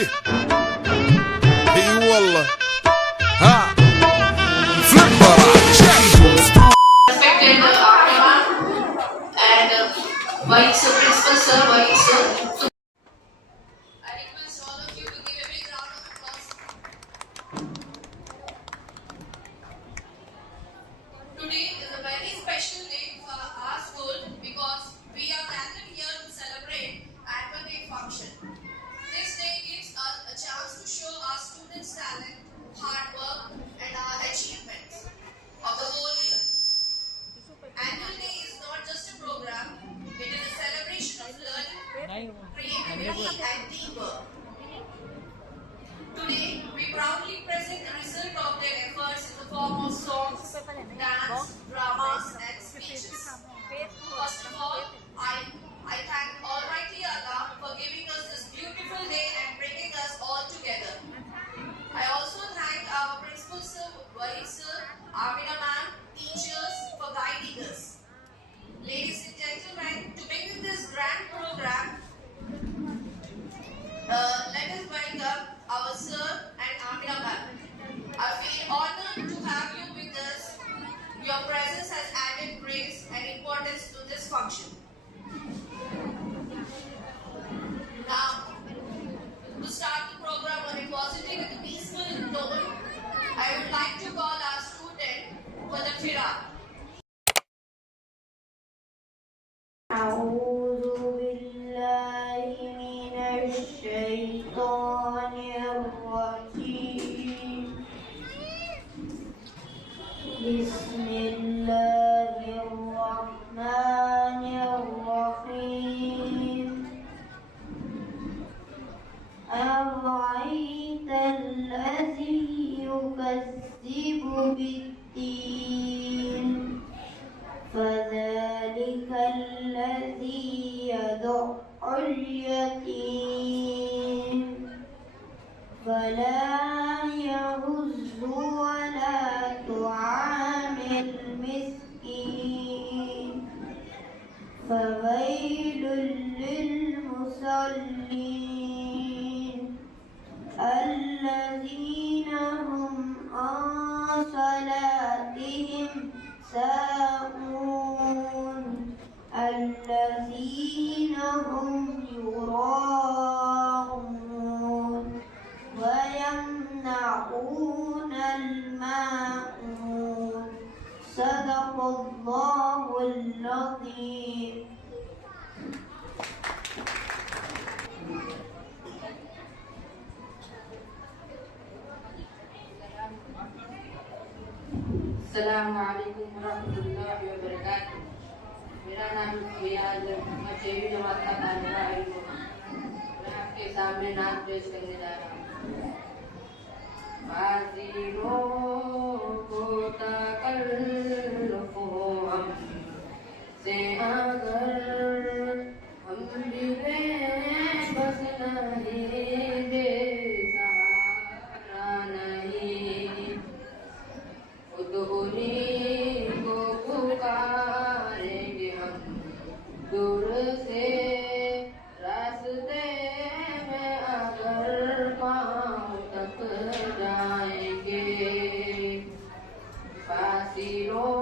اي والله ها فليبر Respected and Vice Principal Sir, Vice Sir. I request all of you to give a big round of applause. Today is a very special day for our school because we are gathered here to celebrate annual day function. This day gives us a chance to show our students' talent, hard work, and our achievements of the whole year. Annual Day is not just a program, it is a celebration of learning, creativity, and teamwork. Today, we proudly present the result of their efforts in the form of songs, dance, dramas, and speeches. First of all, I thank Almighty Allah for giving us this beautiful day and bringing us all together. I also thank our Principal Sir, Vice Sir, Amina Ma'am, teachers for guiding us. Ladies and gentlemen, to begin this grand program, let us welcome our Sir and Amina Ma'am. I feel honored to have you with us. Your presence has added grace and importance to this function. Now, to start the program on a positive and peaceful tone, I would like to call our student for the Firaq. أعوذ بالله من الشيطان الرجيم بسم الله الرحمن الرحيم أرأيت الذي يكذب بالدين فذلك الذي يدع اليتيم فلا يهز ولا طعام المسكين فويل للمصلين الذين هم عن صلاتهم ساهون الذين هم يراءون ويمنعون الماعون صدق الله العظيم. अस्सलामुअलैकुम वरहमतुल्लाहि वबरकातुहू। मेरा नाम रियाज है, मैं 6वीं जमात का तालिबा इल्म हूँ। मैं आपके सामने नाम पेश करने जा रहा हूँ। बाज़िरों को तकल्लुफ़ हमसे अगर हम भी बेबस नहीं, बेसहारा नहीं, उन्हीं को पुकारेंगे हम दूर से रास्ते में अगर पाँव तक जाएंगे। फासिलों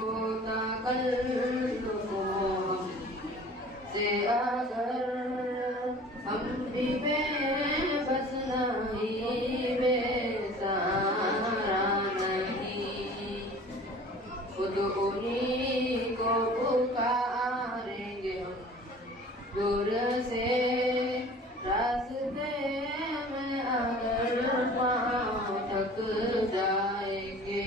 को तकल्लुफ़ हमसे अगर हम भी बेबस नहीं, बेसहारा खुद उन्हीं को पुकारेंगे हम दूर से रास्ते में अगर पाँव थक जाएंगे।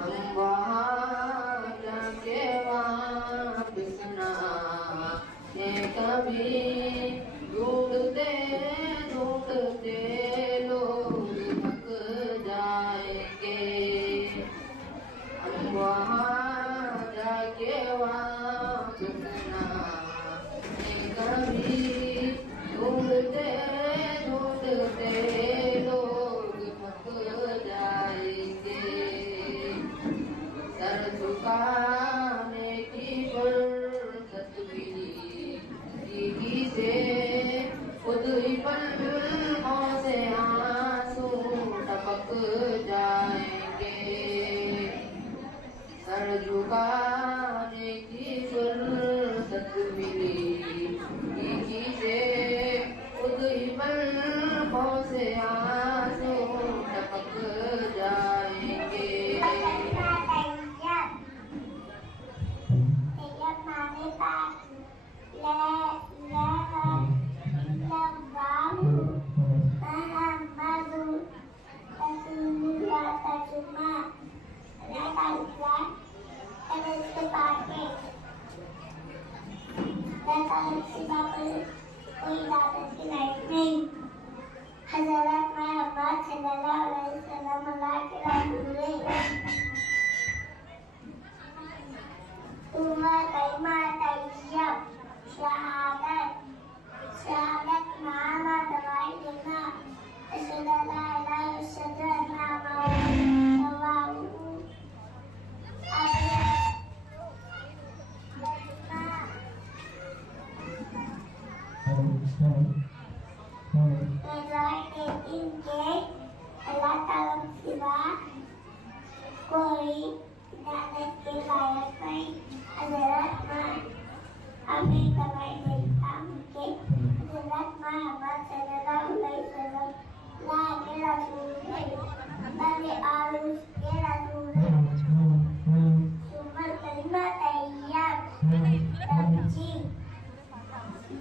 हम वहाँ जाके वापस ना ये कभी ढूंढते ढूंढते लोग थक जाएंगे। वहाँ जाके वापस ना कभी ढूंढते ढूंढते लोग थक जाएंगे। सर झुकाने की फुर्सत भी से कोई इबादत की लायक नहीं। हज़रत मोहम्मद सल्लल्लाहु अलैहि वसल्लम अल्लाह के रसूल हैं। तुम्हारा कलमा तैयब शहादत नामा दवाई देना सल्लल्लाहु अलैहि वसल्लम नामा दवाऊ अल्लाह ताला के सिवा कोई इबादत के लायक नहीं। हज़रत हमें गवाही देता हूँ कि हज़रत मोहम्मद सल्लल्लाहु अलैहि वसल्लम अल्लाह के रसूल हैं। बल्कि और उसके रसूल हैं। सुमर कलिमा तैयब तब्जी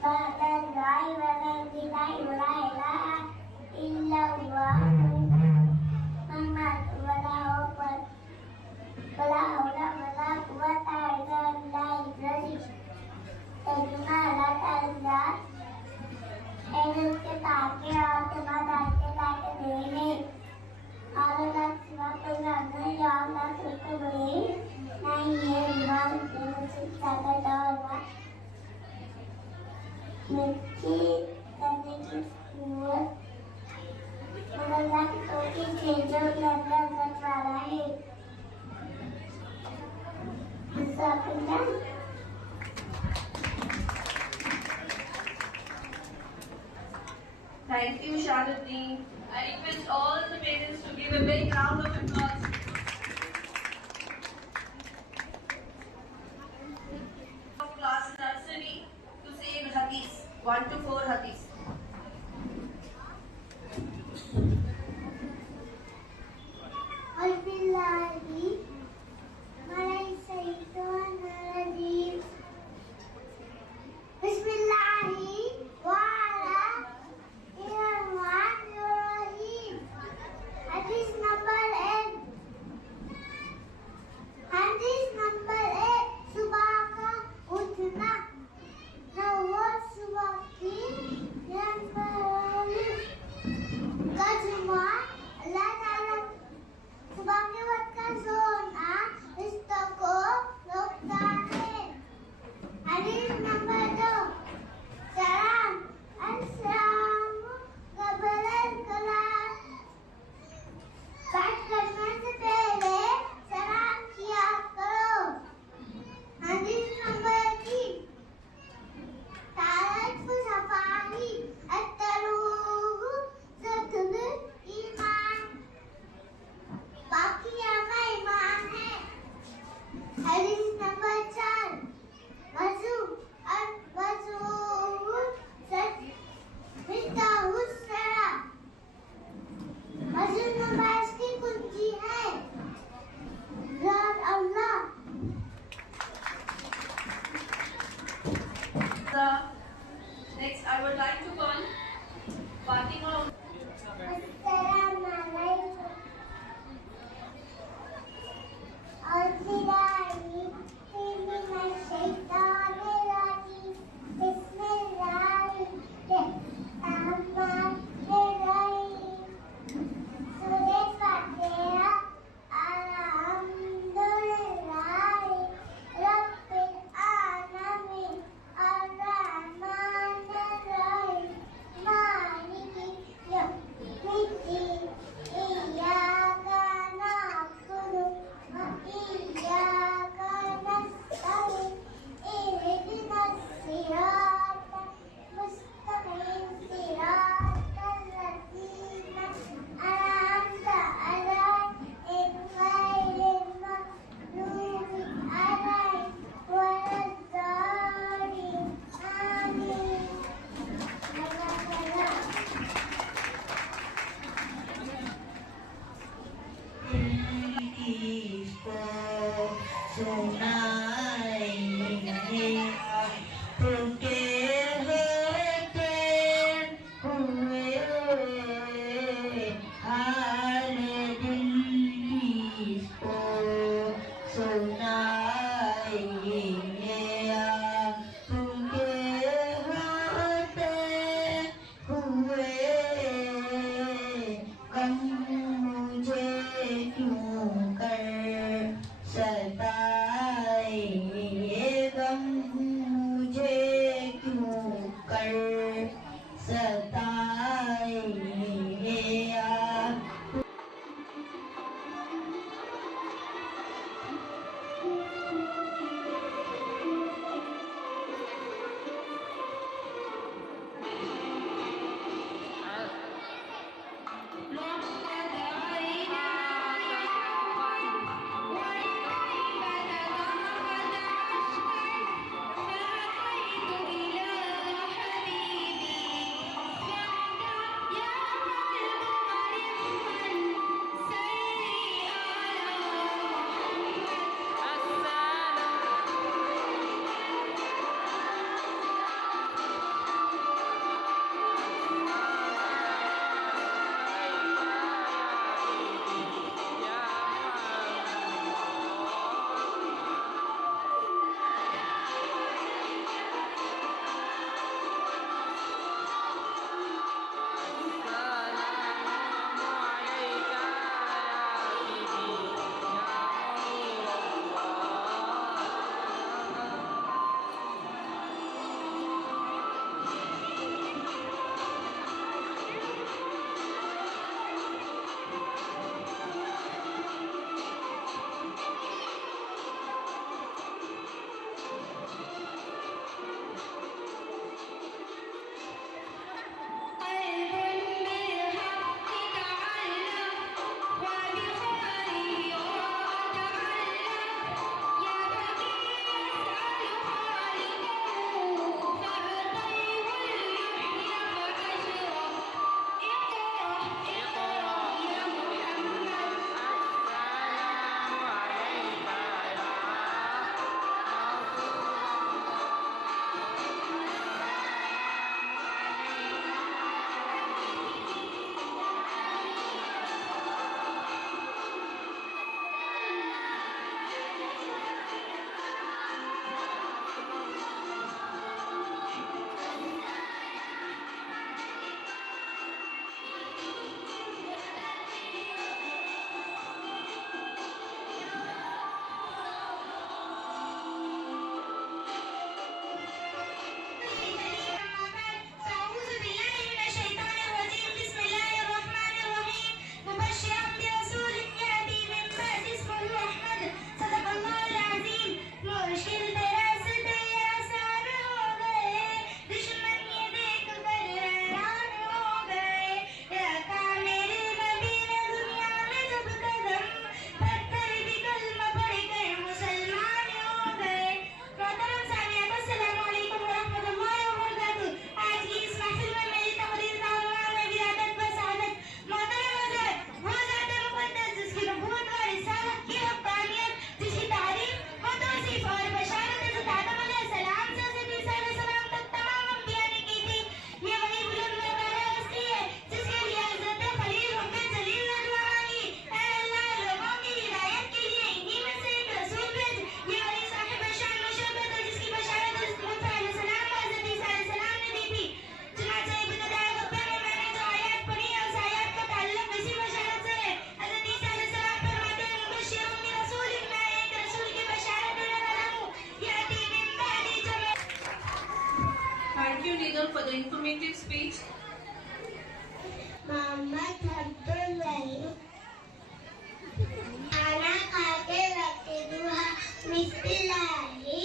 बादल राय वाला दिलाई वाला इलाहा इल्लल्लाह मोहम्मद वाला ऊपर वाला हौला वाला कुव्वता इल्ला बिल्लाह तर्जुमा अल्लाह ताला ऐसे के ताके और तुम्हारा के ताके देने और अल्लाह सिवा कोई नहीं या अल्लाह से कोई बड़ी नहीं है। ईमान के मुझे ज्यादा डर मिट्टी करने की कुव्वत अल्लाह तो की चीजों के अंदर रख वाला है। Thank you, Shaluddin. I request all the parents to give a big round of applause. Class nursery to say Hadith 1 to 4 Hadith. Next, I would like to call Fatima. Thank you, Nidal, for the informative speech. Mohammad Abdul रहीम खाना खाते वक्त दुआ बिस्मिल्लाहि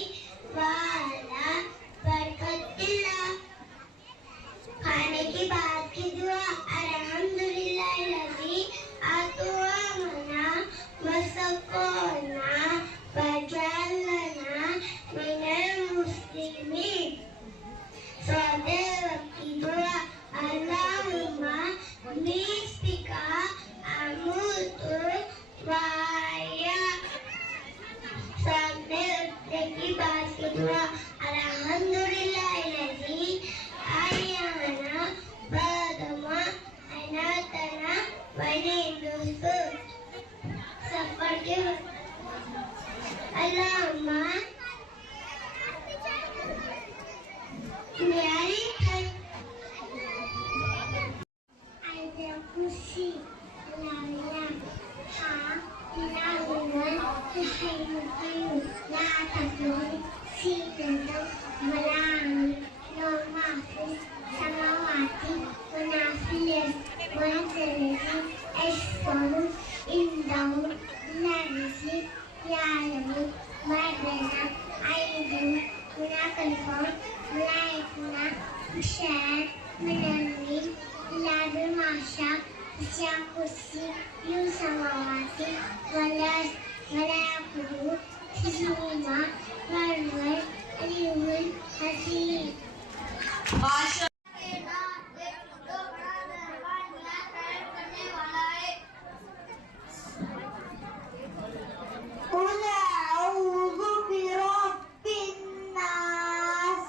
वाला बरकतिल्लाह। खाने के बाद की दुआ अल्हम्दुलिल्लाह लज़ी अत'अमना वसक़ाना वजअलना मिनल मुस्लिमीन। सोते वक्त की दुआ अल्लाहुम्मा बिस्मिका अमूतु वाया। सामने उठने की बात की दुआ अल्हम्दुलिल्लाह लज़ी अहयाना बअदमा अमातना व इलैहिन नुशूर। सफर के अल्लाहुम्मा मेरी kursi lana ha ilahunan hayyul qayyum la ta'khudhuhu sinatun wa la nawm ma fis samawati wa ma fil ardi wa yanzilu ashfaru indahu la ya'lamu ma bayna aydihim wa la khalfahum wa la yakuna shay'an min al-layl illa bima sha'a وسع كرسيه السماوات والأرض ولا يئوده حفظهما وهو العلي العظيم. قل أعوذ برب الناس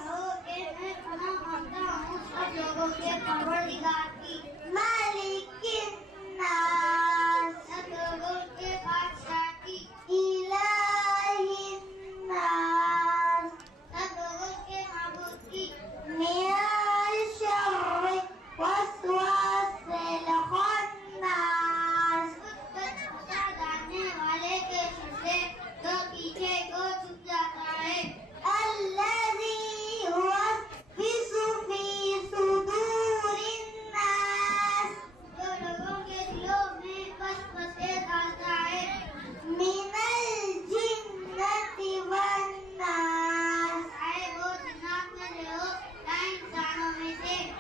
مالك الناس إله الناس من شر وسواس الخناس الذي يوسوس في صدور الناس من الجنة والناس.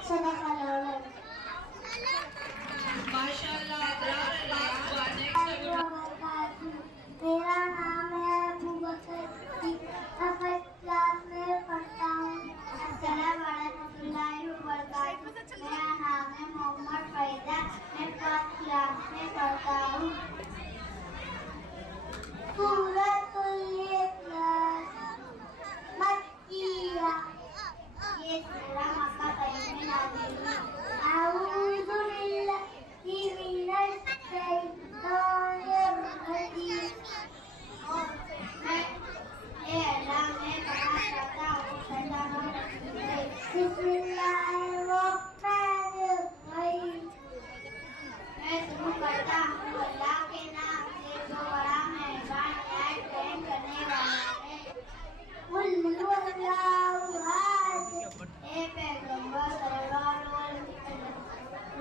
صدق الله. Mashallah, Abrar, and last one. Next, I would मेरा नाम है अबू बकर सिद्दीक, मैं first class में पढ़ता हूँ। अस्सलाम वालेकुम वबरकातुहू। मेरा नाम है मोहम्मद फैज़ा, मैं फर्स्ट क्लास में पढ़ता हूँ। सूरतुल इखलास मक्किया, ये सूरा मक्का शरीफ में नाज़िल हुई। अऊज़ु बिल्लाहि मिनश शैतानिर रजीम। मैं पढ़ना चाहता हूँ बिस्मिल्लाहिर्रहमानिर्रहीम। मैं शुरू करता हूँ अल्लाह के नाम से जो बड़ा मेहरबान रहम करने वाला है। कुल हुवल्लाहु अहद। ए पैगंबर सल्लल्लाहु अलैहि वसल्लम,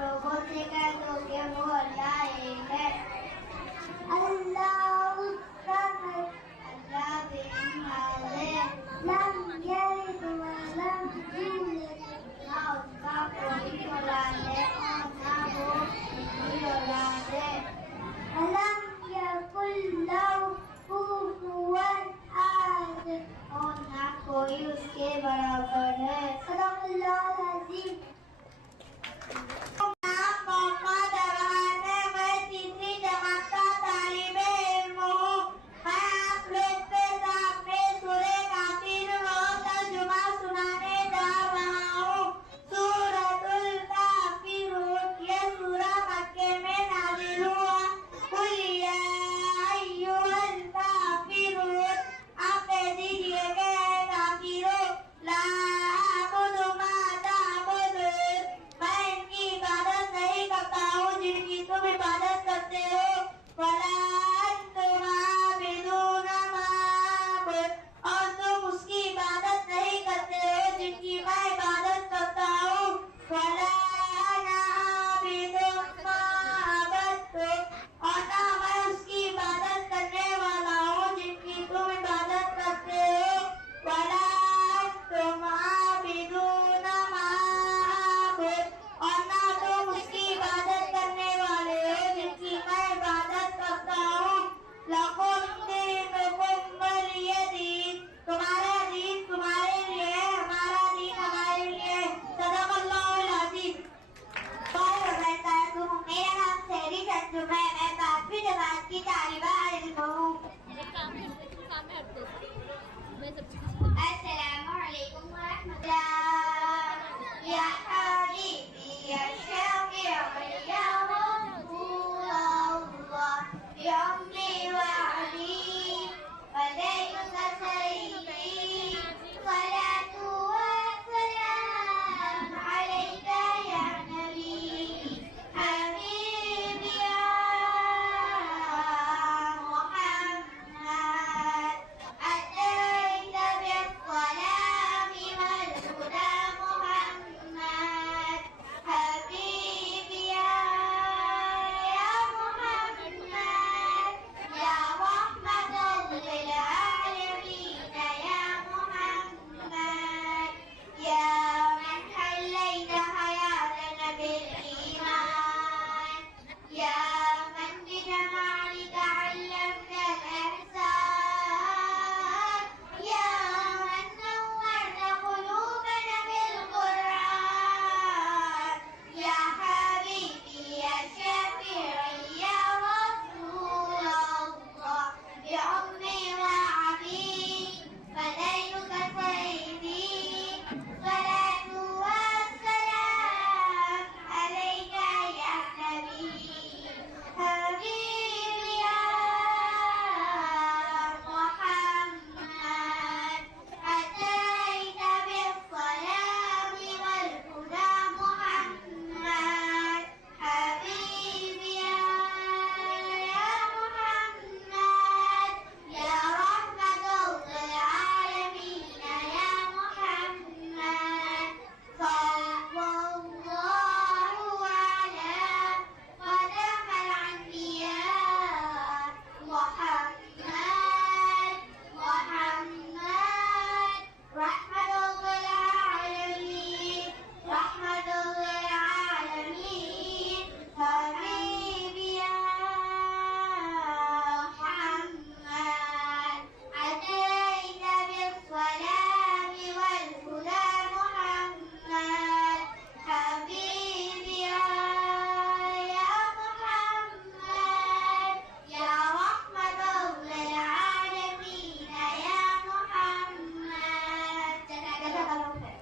लोगों से कह दो कि वो अल्लाह एक है। अल्लाहु समद, अल्लाह बेनियाज़, लम यलिद व लम यूलद, ना उसका कोई औलाद है और ना वो कोई औलाद है। अलम यकुल लहू कुफुवन अहद, और ना कोई उसके बराबर है। सदक़ल्लाहुल अज़ीम। मोहम्मद अरहान है, मैं तीसरी जमात का तालिबे इल्म हूँ। मैं आप लोग के सामने सूरे काफिर व तर्जुमा सुनाने जा रहा हूँ। सूरतुल काफिरून, ये सूरा मक्के में नाज़िल हुआ। कुल या अय्युहल काफिरून, आप कह दीजिए कि काफिरों, ला अअबुदु मा तअबुदून, मैं इनकी يا حبيبي يا شافع يا رسول الله بعمري وعلي فديك سيدي صلاة والسلام عليك يا نبي حبيبي يا محمد أتيت بالسلام والهدى محمد حبيبي يا محمد يا رحمة للعالمين يا محمد يا من حليت حياتنا بالإيمان يا من بجمالك علمنا الإحسان يا من نورت قلوبنا بالقرآن يا حبيبي يا شفيعي يا رسول الله بعمري وعبي فديك سيدي صلاة والسلام عليك يا نبي حبيبي يا محمد أتيت بالسلام والهدى محمد حبيبي يا محمد يا رحمة للعالمين يا محمد صلى الله على خاتم الأنبياء محمد رحمة للعالمين رحمة للعالمين حبيبي يا محمد أتيت بالسلام والهدى محمد حبيبي يا محمد يا رحمة للعالمين يا محمد جزاك الله خير.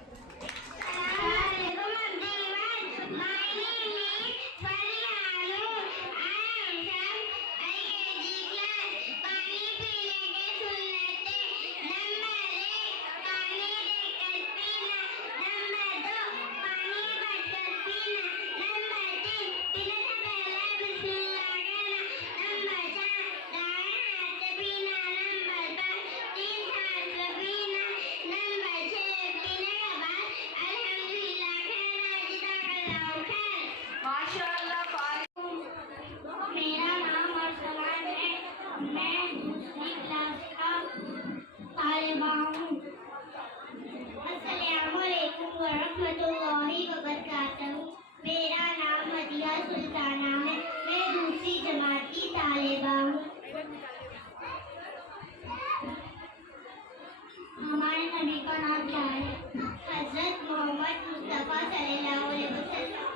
मेरा नाम अर्सलान है मैं दूसरी क्लास का तालिबा हूँ अस्सलामुअलैकुम वरहमतुल्लाहि वबरकातुहू मेरा नाम मदिया सुल्ताना है मैं दूसरी जमात की तालिबा हूँ हमारे नबी का नाम क्या है हजरत मोहम्मद मुस्तफ़ा सल्लल्लाहु अलैहि वसल्लम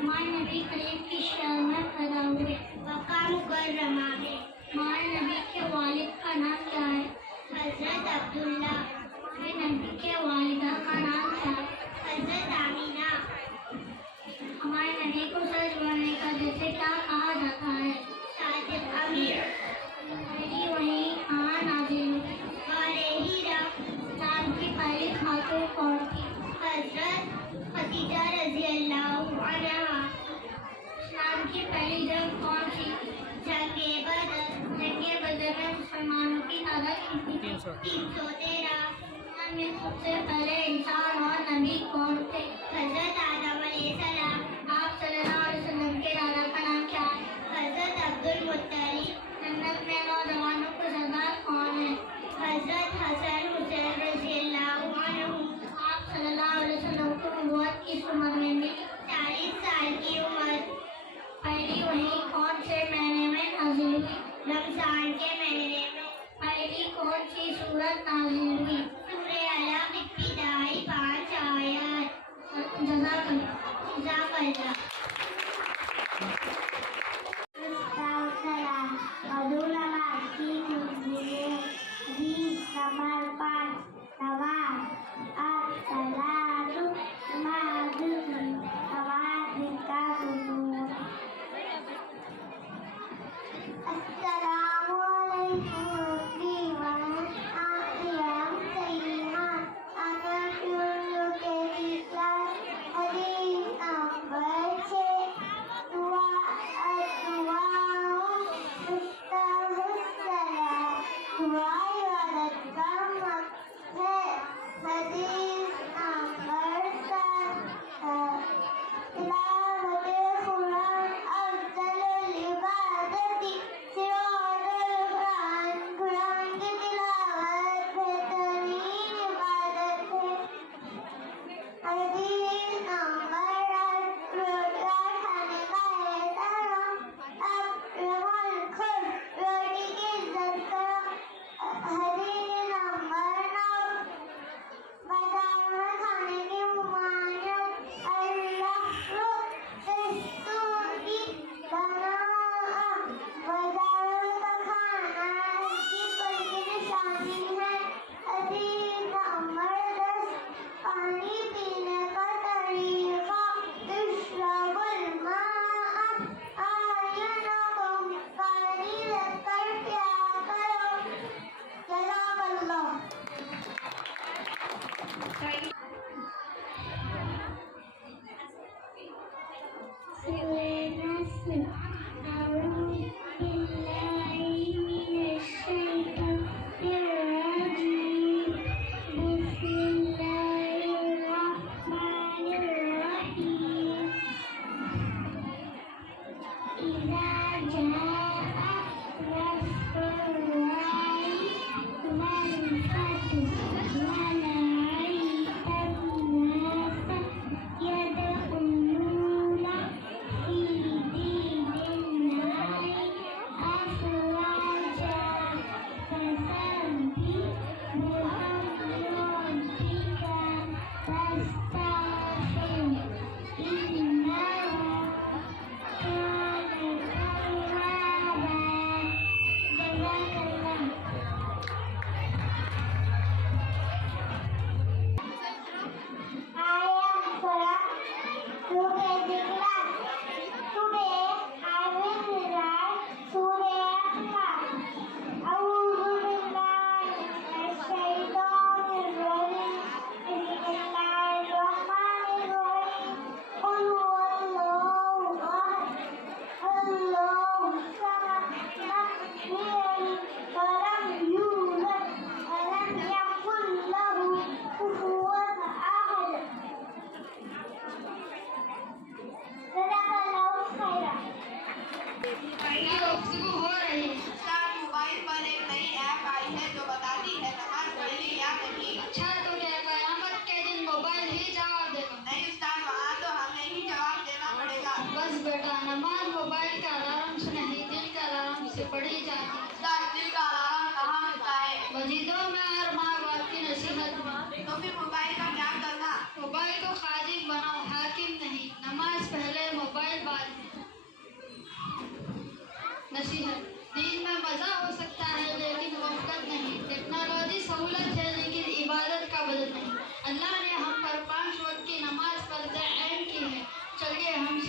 हमारे नबी करीम की शहर में पैदा हुए मक्का मुकर्रमा में हमारे नबी के वालिद का नाम क्या है हजरत अब्दुल्ला हमारे नबी के वालिदा का नाम क्या है हजरत आमीना हमारे नबी को सच बोलने का जैसे क्या कहा जाता है साजिद अमीर पहली वही कहाँ नाजिल हुई ही रब इस्लाम की पहली खातून कौन थी हजरत खदीजा रज़ी अल्लाह अन्हा इस्लाम की पहली जंग कौन सी जंगे बदर में मुसलमानों की तादाद कितनी थी 313 में सबसे पहले इंसान और नबी कौन थे हजरत आदम अलैहिस्सलाम आप सल्लल्लाहु अलैहि वसल्लम के दादा का नाम क्या है हजरत अब्दुल मुत्तलिब जन्नत में नौजवानों का सरदार कौन है हजरत हसन हुसैन रज़ी अल्लाह अन्हुम आप सल्लल्लाहु अलैहि वसल्लम को नबूवत किस उम्र में मिली 40 साल की उम्र पहली वही कौन से महीने में नाज़िल हुई रमजान के महीने में पहली कौन सी सूरत नाज़िल हुई सूरह अलक़ इब्तिदाई 5 आयत जज़ाकल्लाह समर्पण नवाज अस्सलाम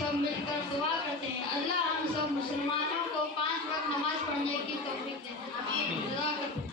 सब मिलकर दुआ करते हैं, अल्लाह हम सब मुसलमानों को 5 वक्त नमाज पढ़ने की तौफीक दे। आमीन। दुआ करते हैं।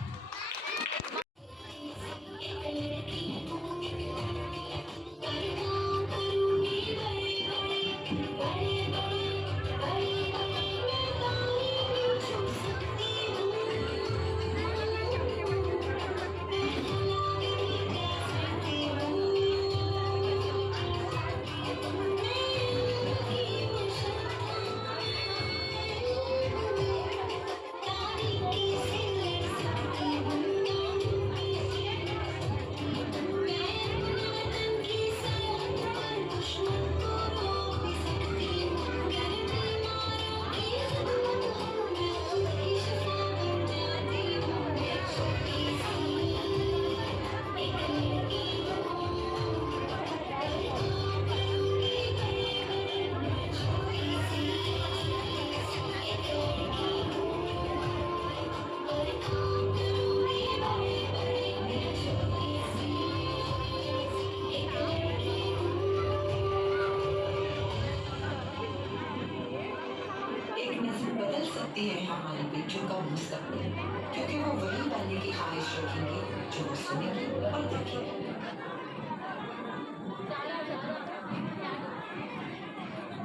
बदल सकती है हमारी बेटियों का मुस्तकबिल, क्योंकि वो वही बनने की ख्वाहिश रखेंगे जो वो सुनेगी और देखेगी।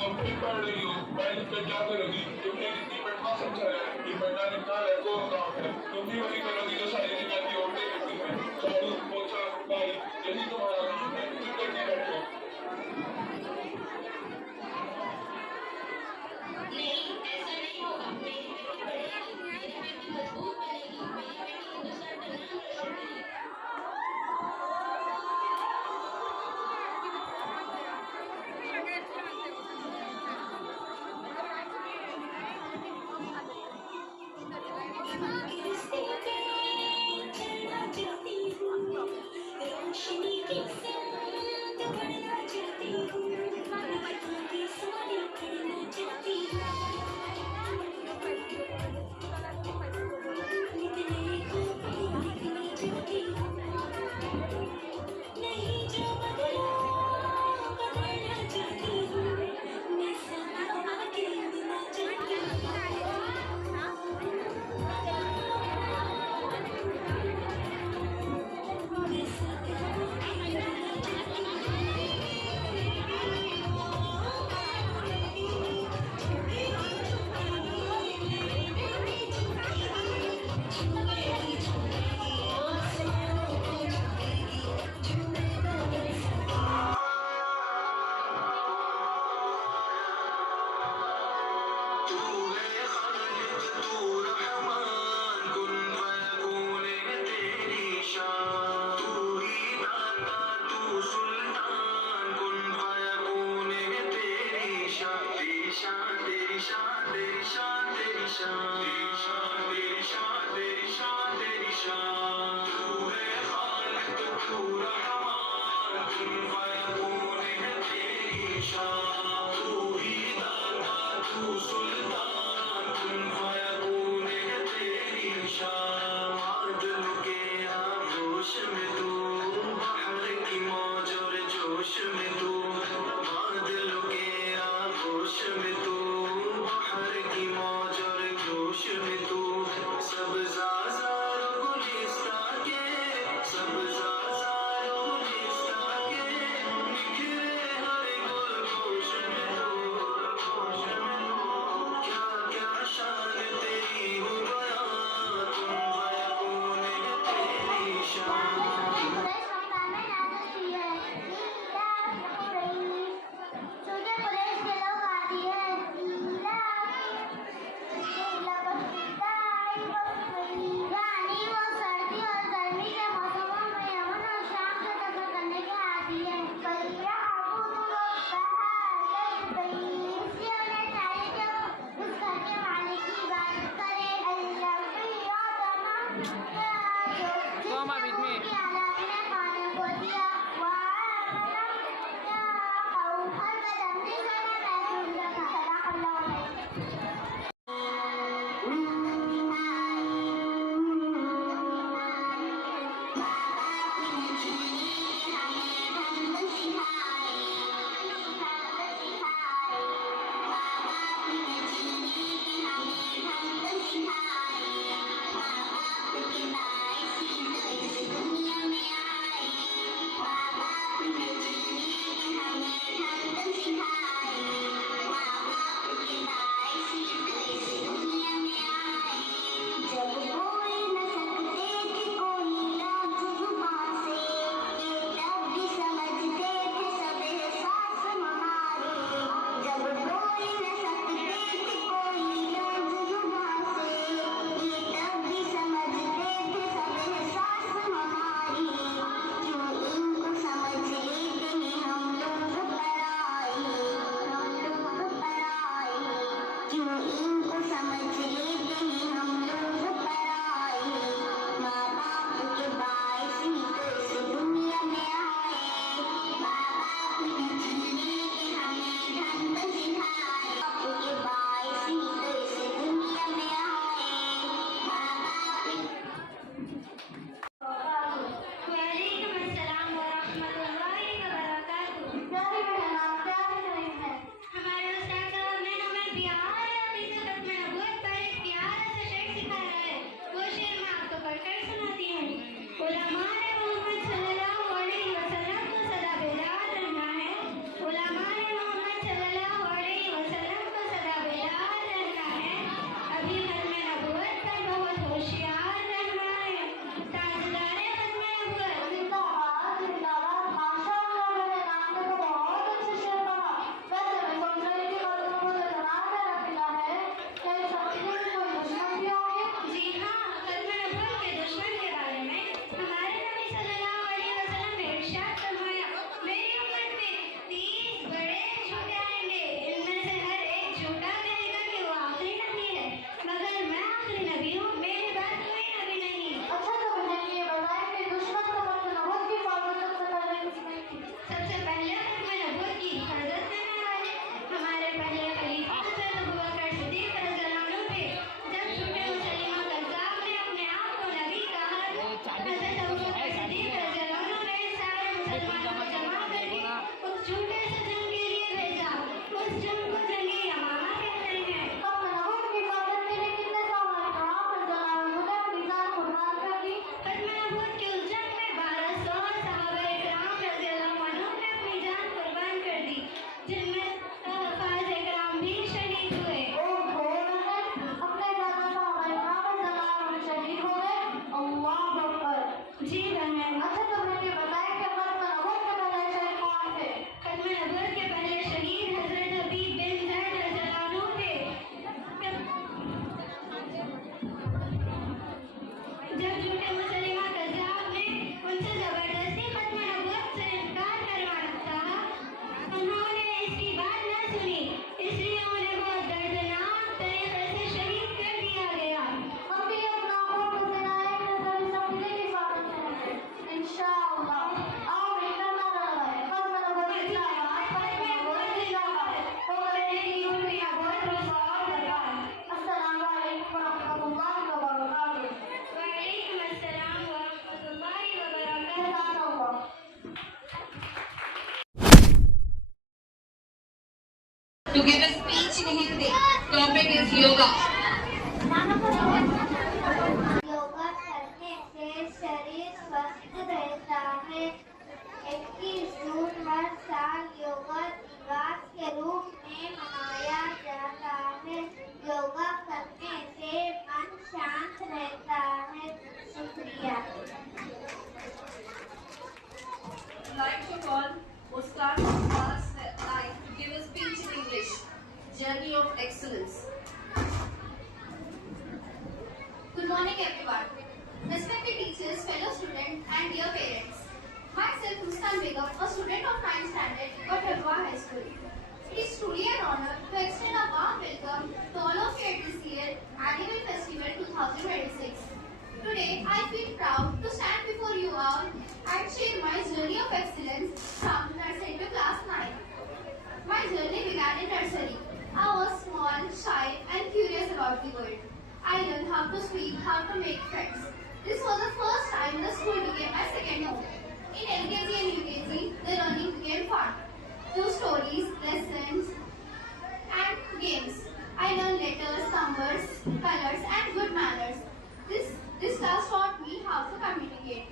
अपनी पढ़ रही हो, पहले तो क्या करोगी? तुमने जितनी पढ़ना समझा है, ये पढ़ना लिखना है कौन काम है? तुम भी वही करोगी जो सारी दुनिया की औरतें करती हैं। झाड़ू, पोछा, सफाई, यही तुम्हारा काम है। तुम करके बैठो। नहीं, ऐसा नहीं होगा। मेरी बेटी पढ़ेगी, मेरी बेटी मजबूत बनेगी, मेरी बेटी हिंदुस्तान का नाम रोशन करेगी। to give a speech in Hindi. Topic is yoga. Yoga करने से शरीर स्वस्थ रहता है। 21 जून हर साल योगा दिवस के रूप में मनाया जाता है। योगा करने से मन शांत रहता है। शुक्रिया। I'd like to call Muskan class 9 to give a speech in English. Journey of excellence. Good morning, everyone. Respected teachers, fellow students, and dear parents. Myself, Muskan Begum, a student of 9th standard at Halwa High School. It is truly an honor to extend a warm welcome to all of you at this year's Annual Festival 2026. Today, I feel proud to stand before you all and share my journey of excellence from nursery to class 9. My journey began in nursery. I was small, shy, and curious about the world. I learned how to speak, how to make friends. This was the first time the school became my second home. In LKG and UKG, the learning became fun. Through stories, lessons, and games, I learned letters, numbers, colors, and good manners. This class taught me how to communicate.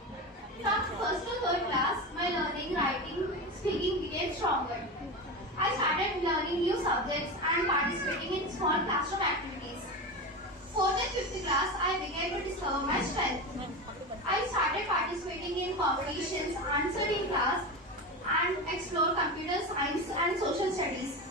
From first to third class, my learning, writing, speaking became stronger. I started learning new subjects and participating in small classroom activities. Fourth and fifth class, I began to discover my strength. I started participating in competitions, answered in class, and explored computer science and social studies.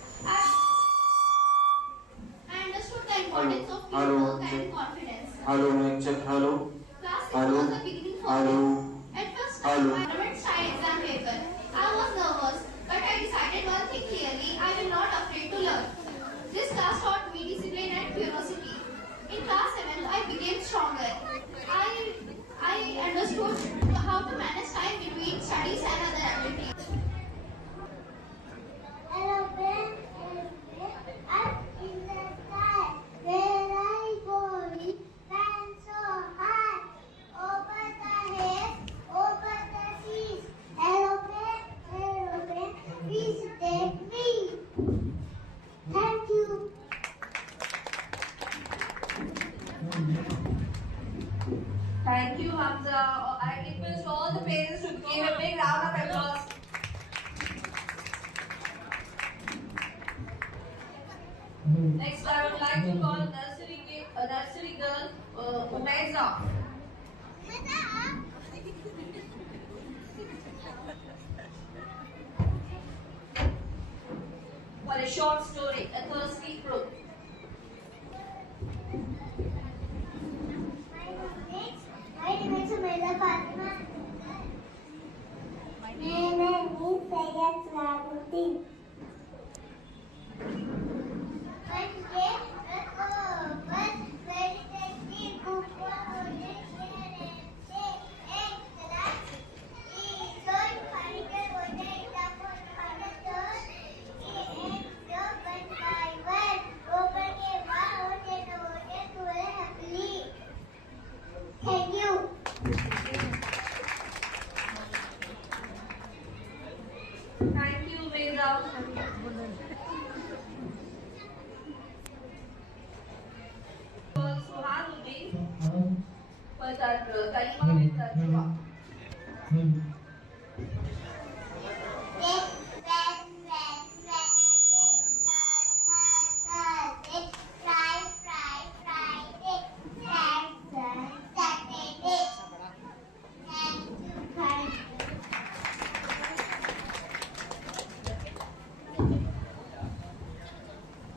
I understood the importance of teamwork and confidence. Hello, mic check. Hello. Class 6 Hello. was the beginning for Hello. me. At first, Hello. I went shy exam paper. I was nervous, but I decided one thing clearly: I will not afraid to learn. This class taught me discipline and curiosity. In class 7, I became stronger. I understood how to manage time between studies and other activities. Aeroplane up in the sky, where I going, flying so high, over the head, over the seas. Aeroplane, please take me. Thank you. Thank you, Hamza. I request all the parents to give a big round of applause. Next, I would like to call nursery girl Umeza. For a short story, A Thirsty Brook. My name is Umaida Fatima. My name is Sayyid Salahuddin. One day, one very tasty book was Thank you. Thank you, Umeza. Suhanuddin for Kalima with Tarjuma.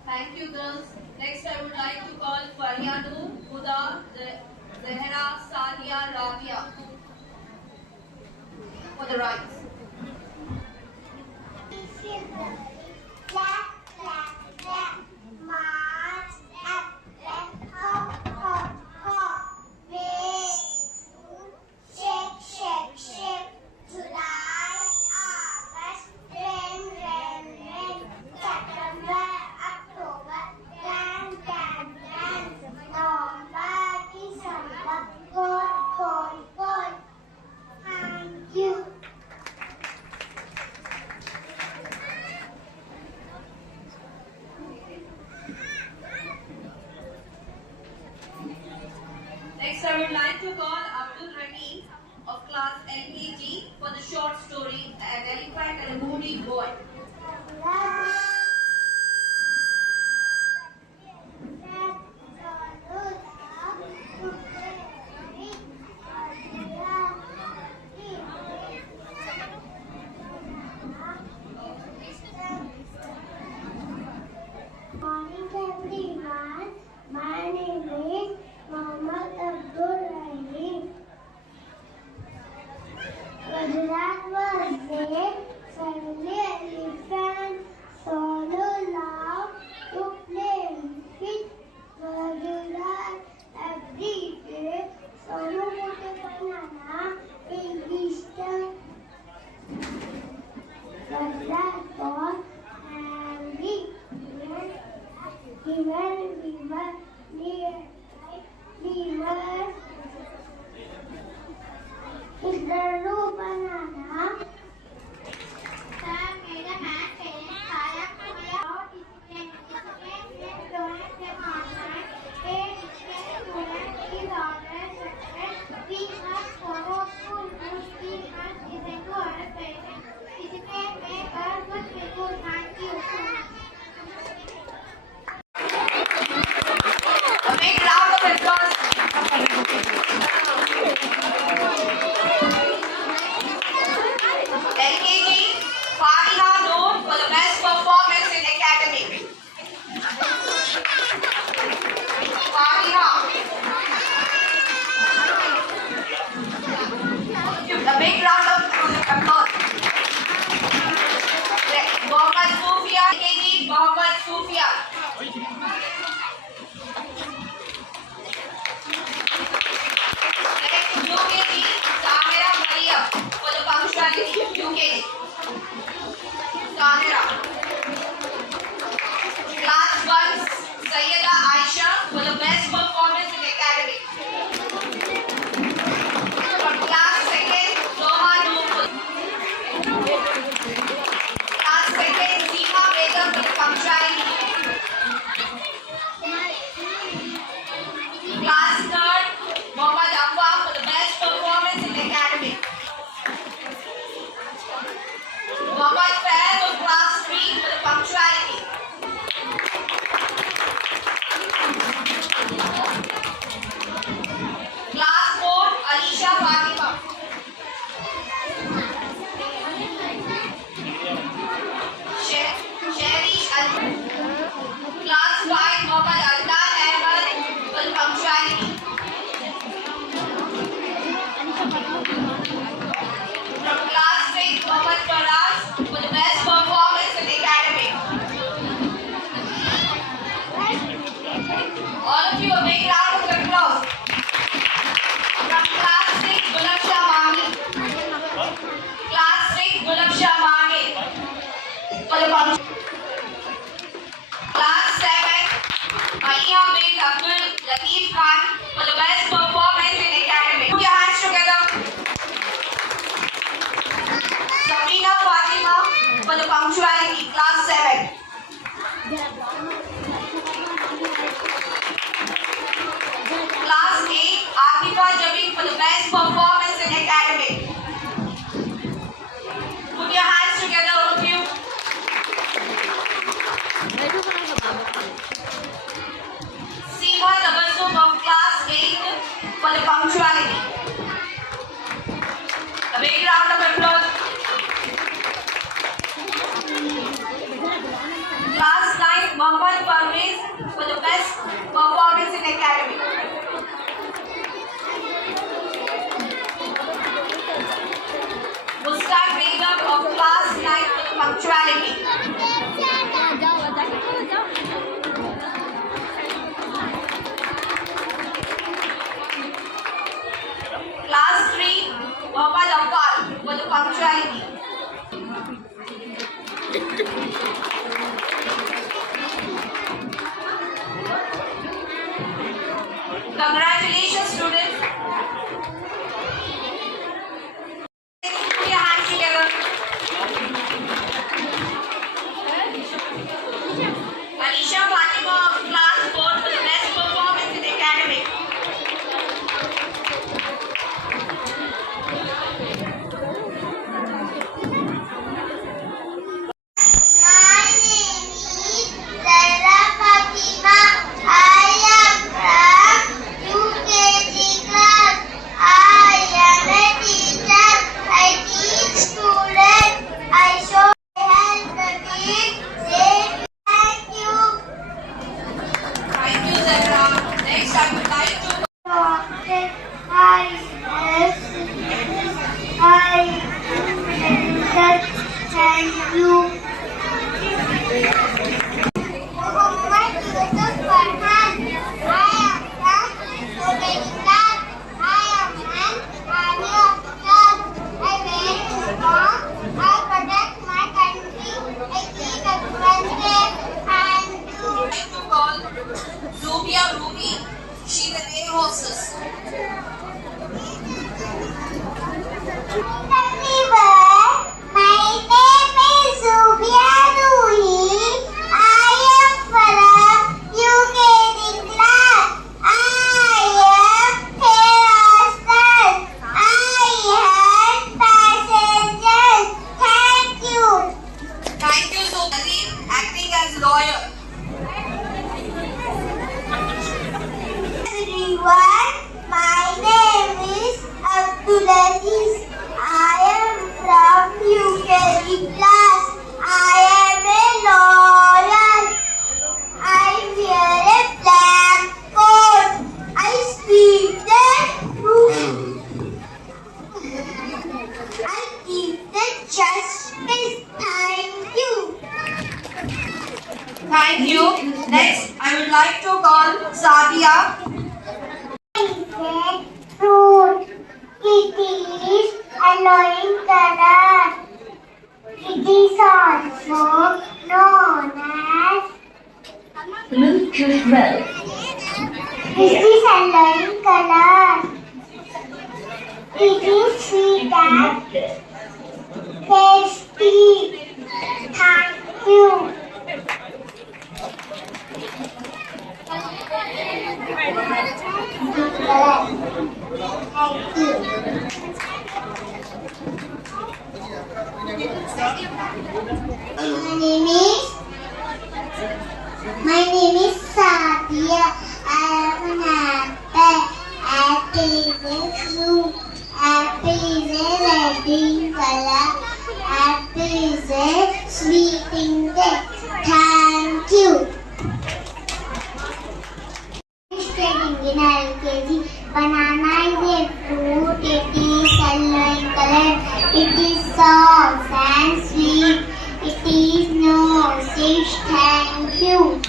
Thank you, girls. Next, I would like to call Faryanu, Huda, Zehra, Sania, Rabia for the rights. Clap, clap, clap. March up, left, hop, hop, hop. Wait, shake, shake, shake. July, August, rain, rain, rain. September, October, dance, dance, dance. November, December, gold, gold, gold. Thank you. Next, I would like to call Abdul Rahim of class LKG for the short story An Elephant and a Moody Boy. Morning everyone, my name is Mohammad Abdul Rahim. Gujarat was there, suddenly elephant solo love to play with Gujarat every day. Solo mote banana in Eastern Gujarat was angry. Is the blue banana? Sir made a man saying, "Kaya kaya." How discipline students online. Student is always respected. We must follow school rules. We must listen to our parents. Discipline make us good people. Thank you so much. A big round of applause. LKG, Fariha known for the best performance in academic. Fariha. A big round of applause. Mohammad Sufia, LKG, Mohammad Sufia. UKG, Samira Maria for the punctuality. UKG. Samira. Class 1, Sayyida Aisha for the best performance in academic. From class 2nd, Zoha Noor. Class 2nd, Seema Begum for the punctuality. Class 3rd, Mohammad Afwa for the best performance in academic. Mohammad Fair of class 3 for the punctuality. Class 4, Alisha Fatima. Sherish Al. Class 5, Mohammad Altan Ahmed for the punctuality. From class 6, Mohammad Faraz for the best performance in academic. All of you, a big round of applause. From class 6, Gulab Shah Mami. Class 6, Gulab Shah Mami for the punctuality. Class 7, Aliya Bint Abdul Latif Khan for the best performance in academic. Put your hands together. Sabrina Fatima for the punctuality, class 7. Class 8, Atifa Jabi for the best performance in academic. Put your hands together, all of you. Seema Tabassum of class 8 for the punctuality. A big round of applause. Thank you. Next, I would like to call Sadia. Fruit. It is annoying color. It is also known as Bluetooth mode. it is annoying color. It is sweet and tasty. Thank you. Thank you. My name is Sadia. I am an apple. Apple is a fruit. Apple is a red in color. Apple is a sweet in taste. Thank you. Studying in LKG. Banana is a fruit. It is yellow in color. It is soft and sweet. It is no fish. Thank you.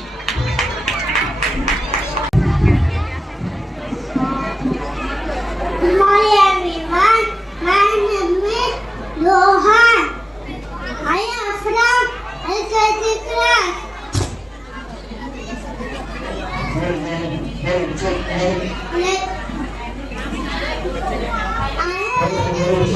Good morning, everyone. My name is Rohan. I am from LKG class. I'm green color. Thank you.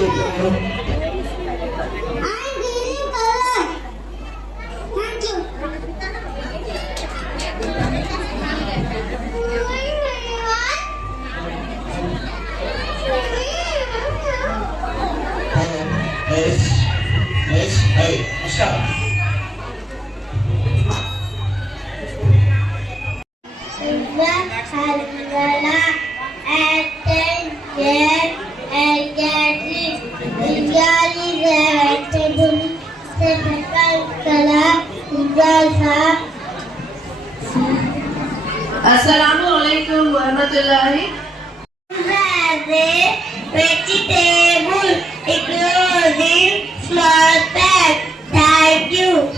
Assalamu alaikum warahmatullahi. Vegetable, including small bag. Thank you.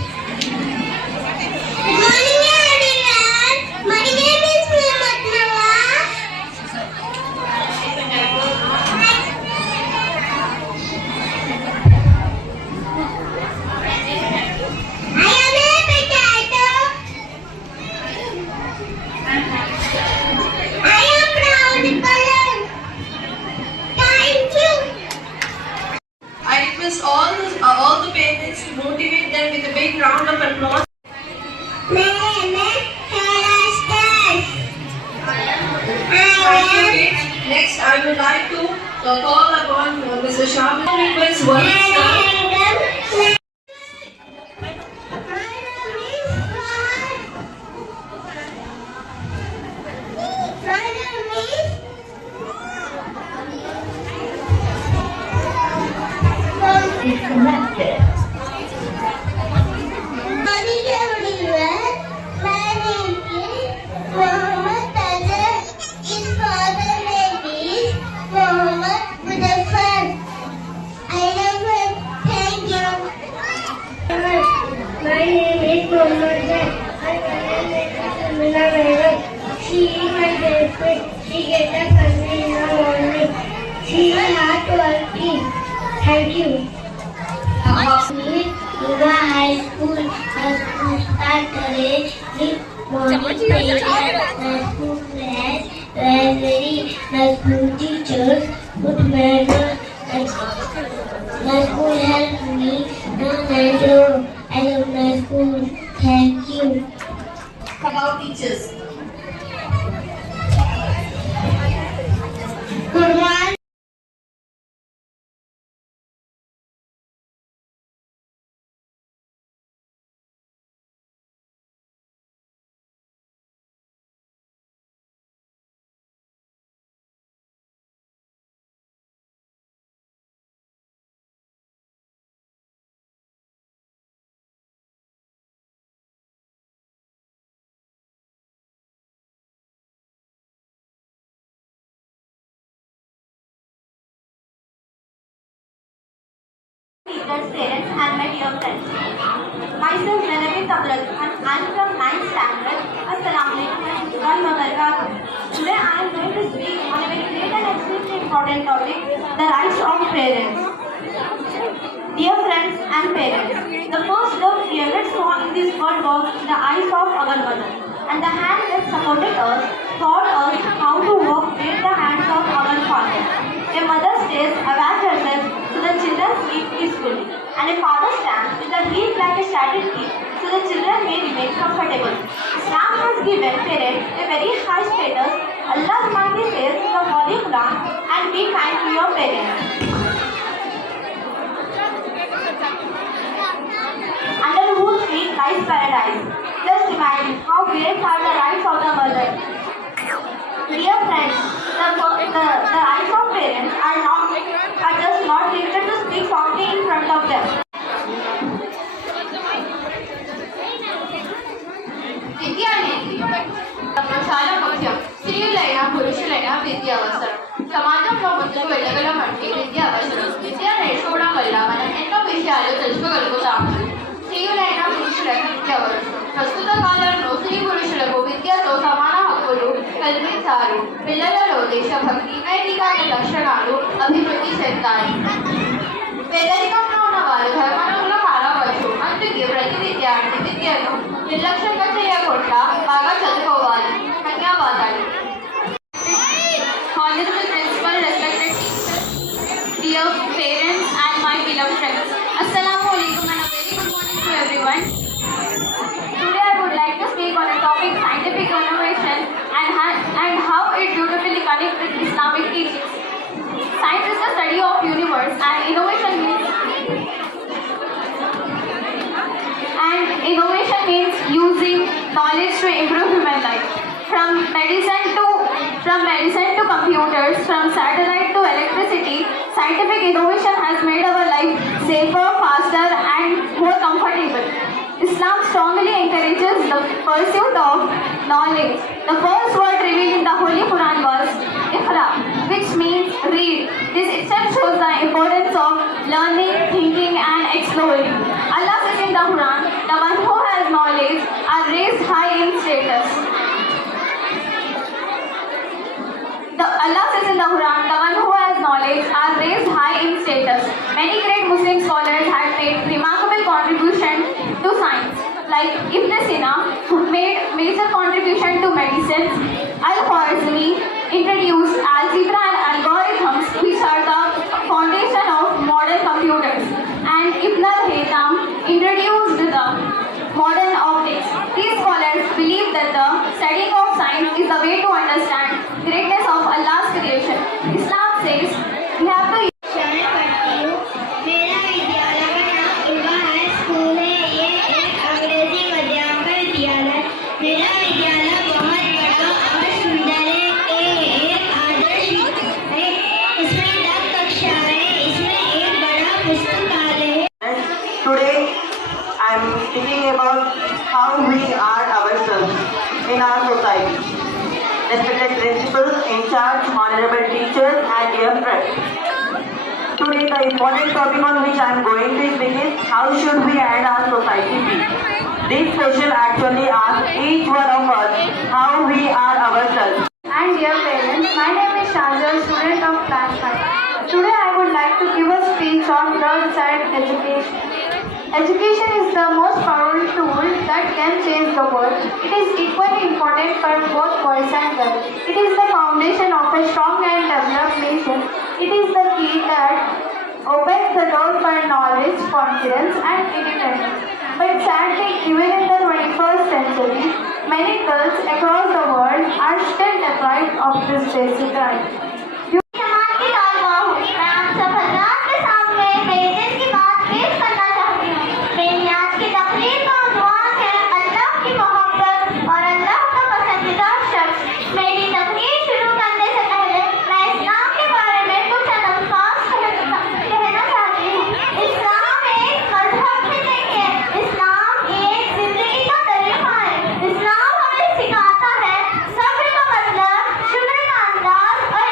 Good morning, everyone. My name is Muhammad Nawaz. I am a potato. I am brown color. Thank you. I request all the parents to motivate them with a big round of applause. Thank you, kids. Next, I would like to call upon Mr. Shamil. Request one star. Disconnected. My name is Mohammed Zain. She is my best friend. She gets up early in the morning. She is hardworking. Thank you. Yoga High School. The school started with morning prayer. The school class were very. The school teachers good manners. The school helped me learn. I love my school. Thank you. About teachers. Good morning. Teachers, parents, and my dear friends. Myself, Melanie Abid Abdul and I am from 9th standard. Assalamu alaikum wa barakatuh. Today I am going to speak on a very great and extremely important topic, the rights of parents. Dear friends and parents, the first love we ever saw in this world was the eyes of our mother, and the hand that supported us taught us how to walk with the hands of our father. A mother stays awake herself so the children sleep peacefully, and a father stands with the heat like a shattered key so the children may remain comfortable. Islam has given parents a very high status. Allah Almighty says in the Holy Quran, and be kind to your parents. Under whose feet lies paradise. Just imagine how great are the rights of the mother. Dear friends, the rights of parents are just not limited to speak softly in front of them. విద్య అనేది చాలా ముఖ్యం. స్త్రీలైనా పురుషులైనా విద్య అవసరం. సమాజంలో ముందుకు వెళ్ళగలమంటే విద్య అవసరం. విద్య నేర్చుకోవడం వల్ల మనం ఎన్నో విషయాలు తెలుసుకోగలుగుతాము. స్త్రీలైనా పురుషులైనా విద్య అవసరం. ప్రస్తుత కాలంలో స్త్రీ పురుషులకు విద్యతో సమాన హక్కులు కల్పించారు. పిల్లలలో దేశభక్తి, నైతికాల లక్షణాలు అభివృద్ధి చెందాయి. పేదరికంలో ఉన్న వారు ధర్మంలో మారవచ్చు. అందుకే ప్రతి విద్యార్థి విద్యను నిర్లక్ష్యంగా చేయకుండా బాగా చదువుకోవాలి. ధన్యవాదాలు. Honorable Principal, respected teachers, dear parents and my beloved friends. Assalamu alaikum and a very good morning to everyone. Today I would like to speak on a topic, scientific innovation and how it beautifully connects with Islamic teachings. Science is the study of universe and innovation means using knowledge to improve human life. From medicine to computers, from satellite to electricity, scientific innovation has made our life safer, faster and more comfortable. Islam strongly encourages the pursuit of knowledge. The first word revealed in the Holy Quran was Iqra, which means read. This itself shows the importance of learning, thinking and exploring. Allah says in the Quran, the one who has knowledge are raised high in status. Allah says in the Quran, the one who has knowledge are raised high in status. Many great Muslim scholars had made remarkable contribution to science, like Ibn Sina, who made major contribution to medicine. Al-Khwarizmi introduced algebra and algorithms, which are the foundation of modern computers. And Ibn al-Haytham introduced the modern optics. These scholars believe that the studying of science is the way to understand greatness of Allah's creation. Islam says we have to मेरा विद्यालय का नाम uvula high school है. ये एक अंग्रेजी माध्यम का विद्यालय. मेरा विद्यालय बहुत बड़ा और सुंदर है. एक आदर्श है. इसमें 10 कक्षाएं, इसमें एक बड़ा पुस्तकालय है. Today I am speaking about how we are ourselves in our society. Respected principals, in charge, honorable teachers and dear friends. Today the important topic on which I am going to speak is how should we and our society be. This question actually asks each one of us how we are ourselves. And dear parents, my name is Shanjal, student of class 5. Today I would like to give a speech on girl child education. Education is the most powerful tool that can change the world. It is equally important for both boys and girls. It is the foundation of a strong and developed nation. It is the key that opens the door for knowledge, confidence and independence. But sadly, even in the 21st century, many girls across the world are still deprived of this basic right. समाज की तालमा हूँ. मैं आप सब हज़रात के सामने मेरे दिल की बात पेश करना चाहती हूँ. मेरी आज की तकरीर का उन्वान है अल्लाह की मोहब्बत और अल्लाह का पसंदीदा शख्स. मेरी तकरीर शुरू करने से पहले मैं इस्लाम के बारे में कुछ अल्फाज कहना चाहती हूँ. इस्लाम एक मजहब नहीं है. इस्लाम एक जिंदगी का तरीका है. इस्लाम हमें सिखाता है सब्र का मतलब, शुक्र का अंदाज और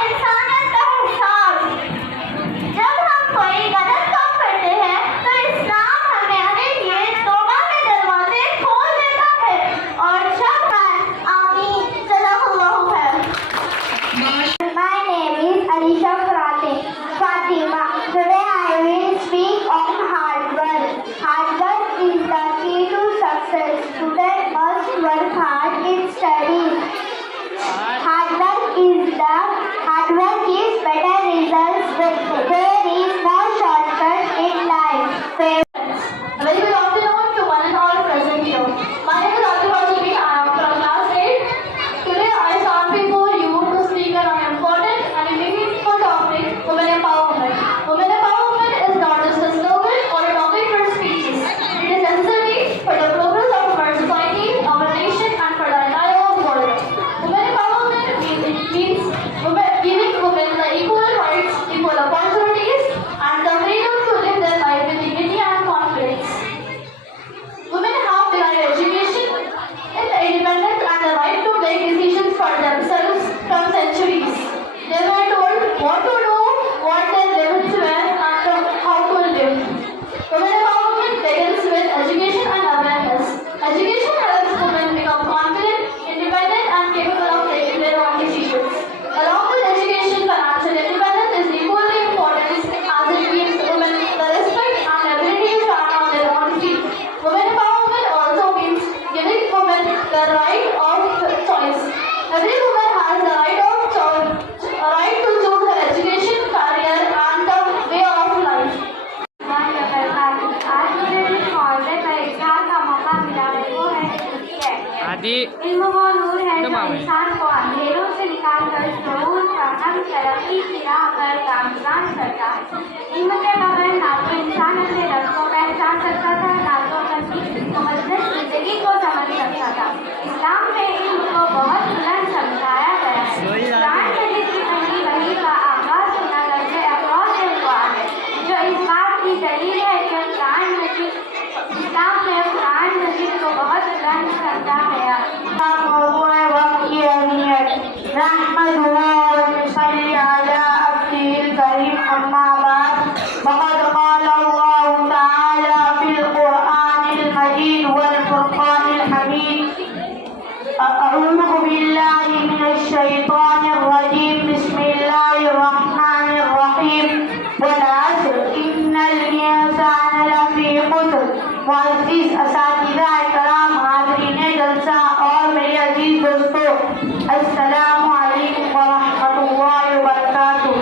इल्म वो नूर है जो इंसान को अंधेरों से निकालकर शऊर फहम तरक्की की राह पर गामरान करता है। इल्म के बगैर ना तो इंसान अपने रब को पहचान सकता था, ना तो अपनी मुक़द्दस ज़िंदगी को समझ सकता था। इस्लाम में इल्म को बहुत बुलंद समझाया गया है। कुरान मजीद की पहली वही का आगाज़ सुना दर्जे अफ़रोज़ से हुआ है, जो इस बात की दलील है कि कुरान मजीद इस्लाम में कुरान मजीद को बहुत बुलंद समझा गया। वक्त की अहमियत रहमतुल्लाह व नसल्ली अला अब्दिल करीम अम्मा बाद फ़क़द क़ाल अल्लाहु तआला फ़िल क़ुरआनिल मजीद वल फ़ुरक़ानिल हमीद अऊज़ु बिल्लाहि मिनश शैतानिर रजीम बिस्मिल्लाहिर रहमानिर रहीम वल अस्र इन्नल इंसाना लफ़ी ख़ुस्र। मुअज़्ज़िज़ असातिज़ा इकराम, हाज़रीन जलसा और मेरे अजीज दोस्तों, अस्सलामु अलैकुम व रहमतुल्लाहि व बरकातुहू।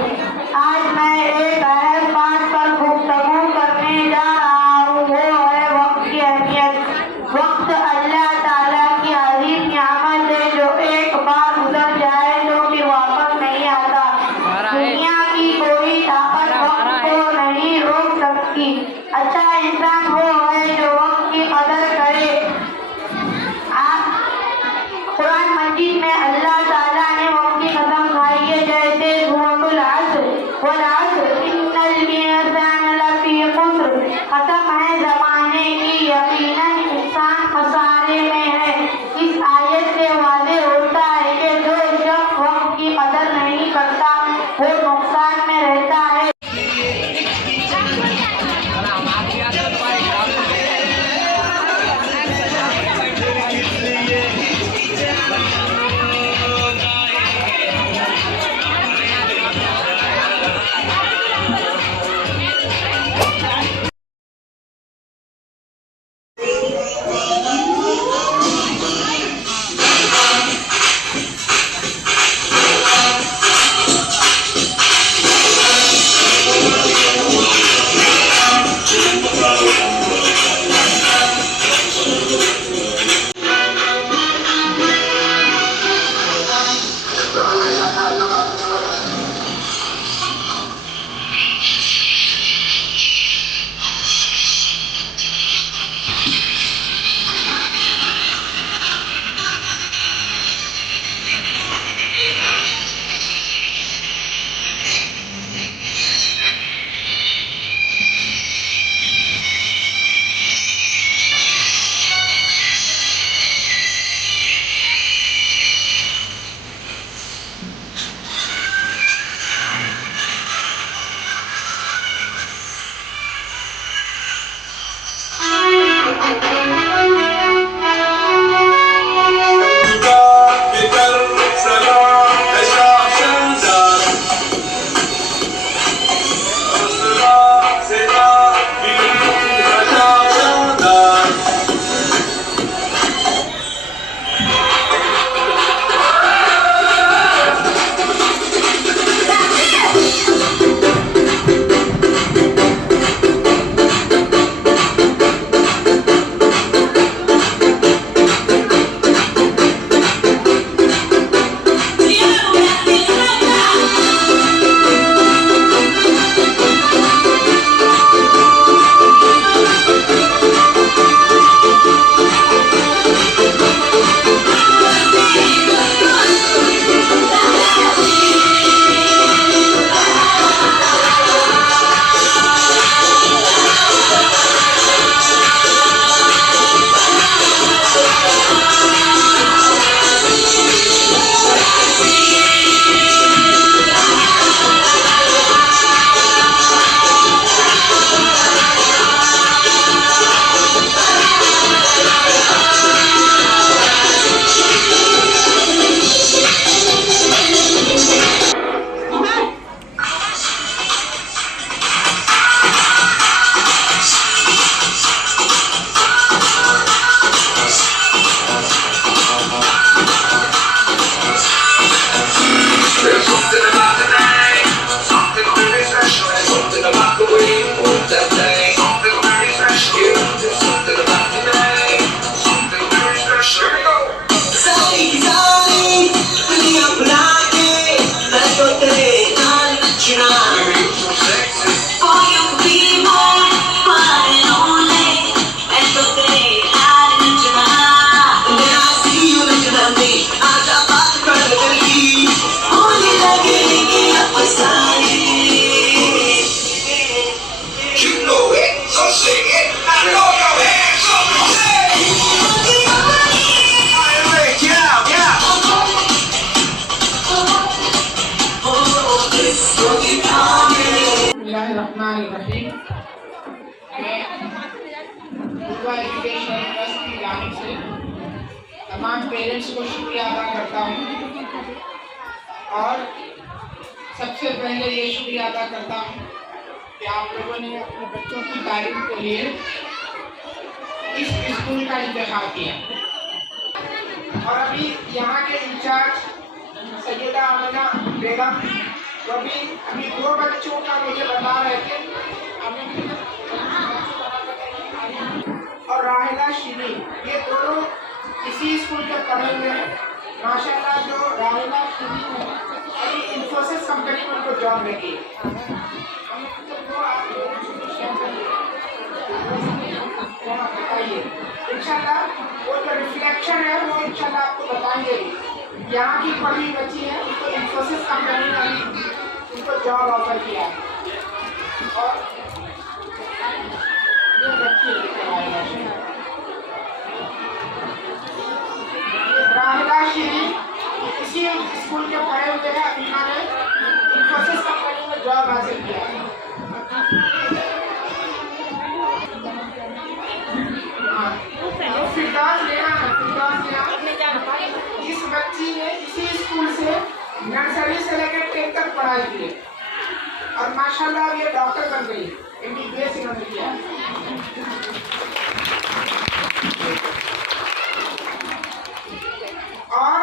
आज मैं एक अहम बात पर गुफ्तगू करने जा रहा हूँ, वो है वक्त की अहमियत। वक्त अल्लाह ताला की अज़ीम नियामत है जो एक बार गुजर जाए तो फिर वापस नहीं आता। दुनिया की कोई ताकत वक्त को नहीं रोक सकती। अच्छा इंसान वो है जो वक्त की कदर करे। कुरान मजीद में अल्लाह ताला ने वक्त की कसम खाई है, जैसे सूरतुल अस्र वल अस्र इन्नल इंसाना लफ़ी ख़ुस्र। कसम है ज़माने की, यकीनन इंसान खसारे तमाम पेरेंट्स को शुक्रिया अदा करता हूँ और सबसे पहले ये शुक्रिया अदा करता हूँ कि आप लोगों ने अपने बच्चों की तालीम के लिए इस स्कूल का इंतखाब किया। और अभी यहाँ के इंचार्ज सैयदा आमिना बेगम वो भी अभी 2 बच्चों का मुझे बता रहे थे और राहिला शीरी, ये दोनों इसी स्कूल के पढ़े हुए हैं। माशाल्लाह जो राहिला शीरी है अभी इंफोसिस कंपनी में उनको जॉब लगी। इंशाल्लाह वो जो रिफ्लेक्शन है वो इंशाल्लाह आपको बताएंगे। यहाँ की पढ़ी बच्ची है उनको इंफोसिस कंपनी ने अभी उनको जॉब ऑफर किया है। और ये बच्ची राहिला शीरी इसी स्कूल के पढ़े हुए हैं। अभी मैंने इंफोसिस कंपनी में जॉब हासिल किया है। इस बच्ची ने इसी स्कूल से नर्सरी से लेकर 10th तक पढ़ाई की और माशाल्लाह ये डॉक्टर बन गई। MBBS इन्होंने किया। और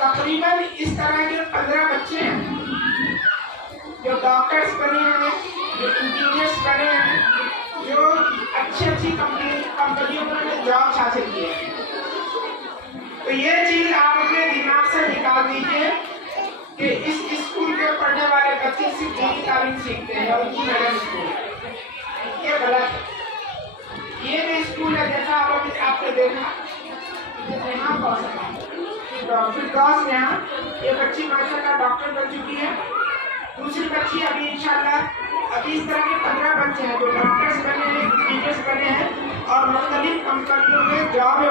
तकरीबन इस तरह के 15 बच्चे हैं जो डॉक्टर्स बने हैं, जो इंजीनियर्स बने हैं, जो अच्छी कंपनियों में जॉब हासिल किए हैं। तो ये चीज आप अपने दिमाग से निकाल दीजिए कि इस स्कूल के पढ़ने वाले बच्चे सिर्फ दीनी तालीम सीखते हैं और उनकी मैडम स्कूल, ये गलत है। ये भी स्कूल है जैसा आपने देखा यहाँ ये बच्ची माशाल्लाह डॉक्टर बन चुकी है। दूसरी बच्ची अभी इंशाल्लाह अभी इस तरह के 15 बच्चे हैं जो डॉक्टर्स बने हैं, इंजीनियर्स बने हैं और मुख्तलिफ कंपनियों में जॉब है।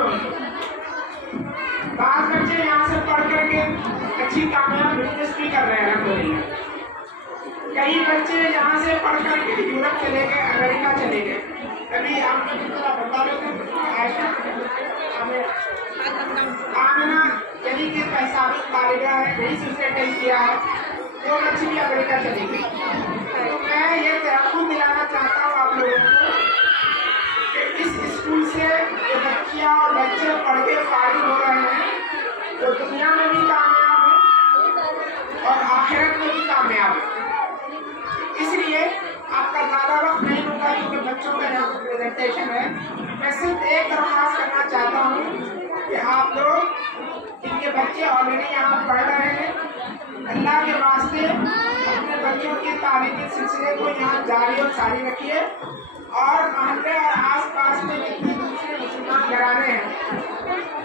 बाद बच्चे यहाँ से पढ़ करके अच्छी कामयाब बिजनेस भी कर रहे हैं। कई बच्चे यहाँ से पढ़ करके यूरोप चले गए, अमेरिका चले गए। अभी आपको बता आमिना यानी कि पैसाबिक तालिबा है, वही सुसाइड किया है, वो बच्ची भी अमेरिका चली गई। तो मैं ये तयक़ुन दिलाना चाहता हूँ आप लोगों को कि इस स्कूल से जो बच्चियाँ और बच्चे पढ़ के फारिग हो रहे हैं वो दुनिया में भी कामयाब है और आखिरत में भी कामयाब है। इसलिए आपका ज़्यादा वक्त नहीं होगा क्योंकि बच्चों का यहाँ प्रेजेंटेशन है। मैं सिर्फ एक दरख्वास्त करना चाहता हूँ कि आप लोग जिनके बच्चे ऑलरेडी यहाँ पढ़ रहे हैं, अल्लाह के वास्ते अपने बच्चों की तालीम के सिलसिले को यहाँ जारी और सारी रखिए और मोहल्ले और आसपास में जितने दूसरे मुसलमान घराने हैं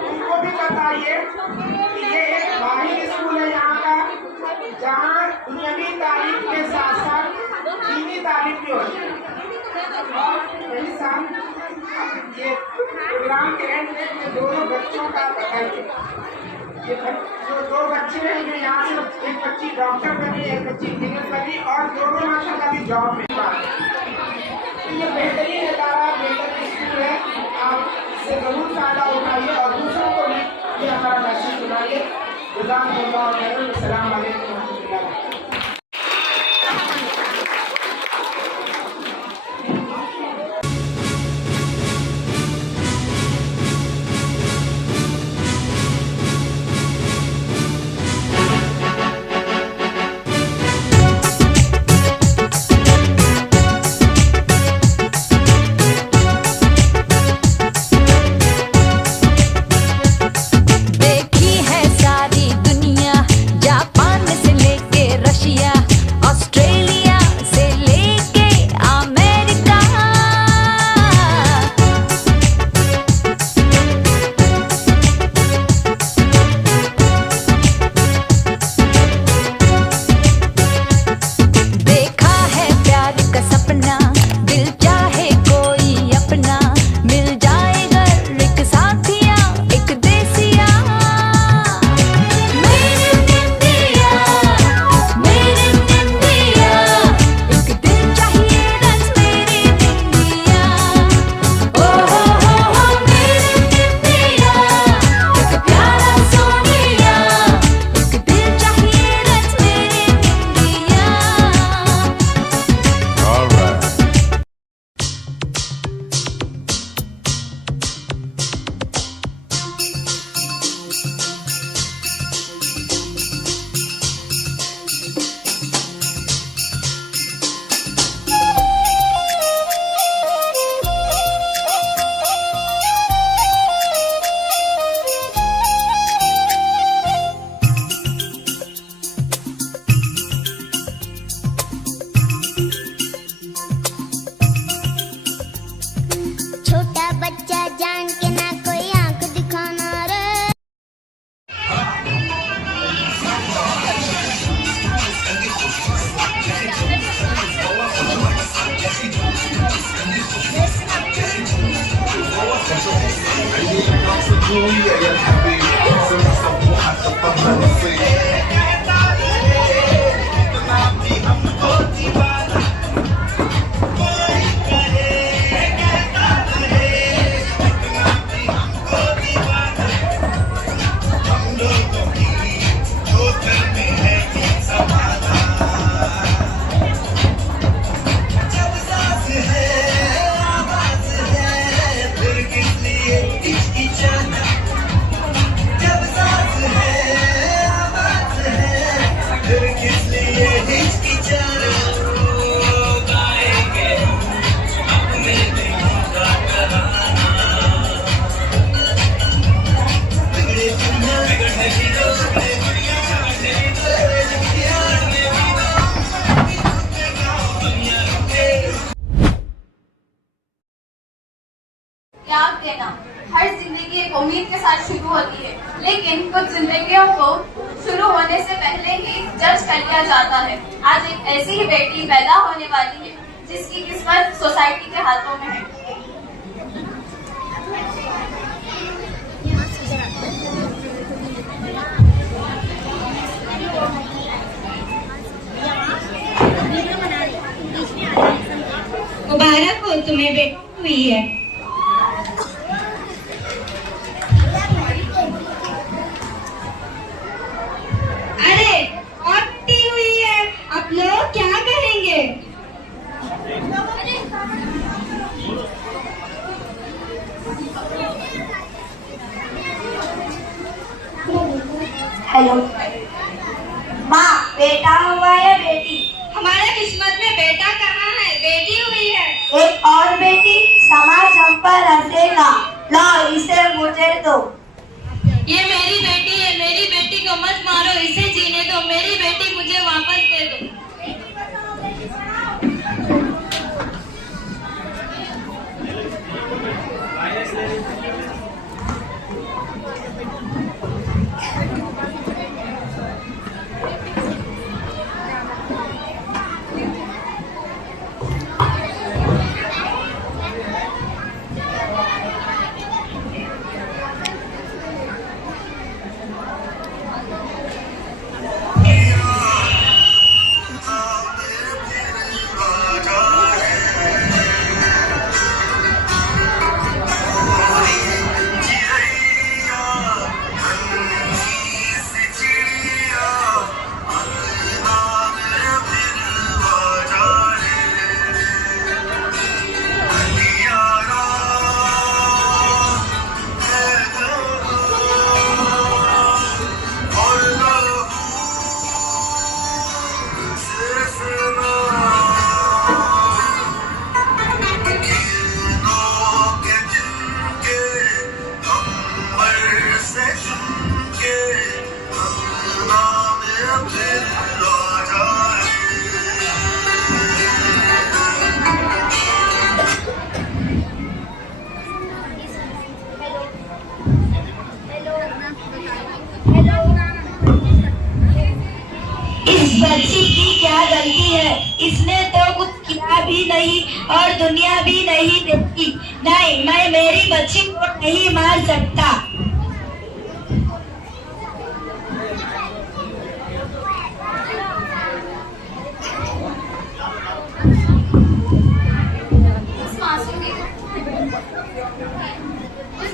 उनको भी बताइए कि ये एक वाहिद स्कूल है यहाँ का जहाँ दुनियावी तालीम के साथ साथ दीनी तालीम भी होती है। और यही साथ ये प्रोग्राम के एंड में दोनों बच्चों का बताइए। ये जो 2 बच्चे हैं जो यहाँ से एक बच्ची डॉक्टर बनी, एक बच्ची इंजीनियर बनी और दोनों माशाल्लाह की जॉब में ये बेहतरीन इदारा, बेहतरीन स्कूल है। आप इससे जरूर फायदा उठाइए और दूसरों को भी ये हमारा मैसेज सुनाइए। अस्सलाम वालेकुम व रहमतुल्लाह। देखी है सारी दुनिया عيني بنفسك ويا يا الحبيب سمع سموحة تفهم نصيب याद देना, हर जिंदगी एक उम्मीद के साथ शुरू होती है, लेकिन कुछ जिंदगियों को शुरू होने से पहले ही जज कर लिया जाता है। आज एक ऐसी ही बेटी पैदा होने वाली है जिसकी किस्मत सोसाइटी के हाथों में है। मुबारक हो तुम्हें बेटी हुई है। अरे और बेटी हुई है, आप लोग क्या करेंगे? हेलो माँ, बेटा हुआ या बेटी? हमारे किस्मत में बेटा कहाँ है, बेटी हुई है। एक और बेटी, समाज हम पर हंसेगा। लो इसे मुझे दो। ये मेरी बेटी है, मेरी बेटी को मत मारो, इसे जीने दो, मेरी बेटी मुझे वापस दे दो। बच्ची की क्या गलती है? इसने तो कुछ किया भी नहीं और दुनिया भी नहीं देखी। नहीं, मैं मेरी बच्ची को नहीं मार सकता। उस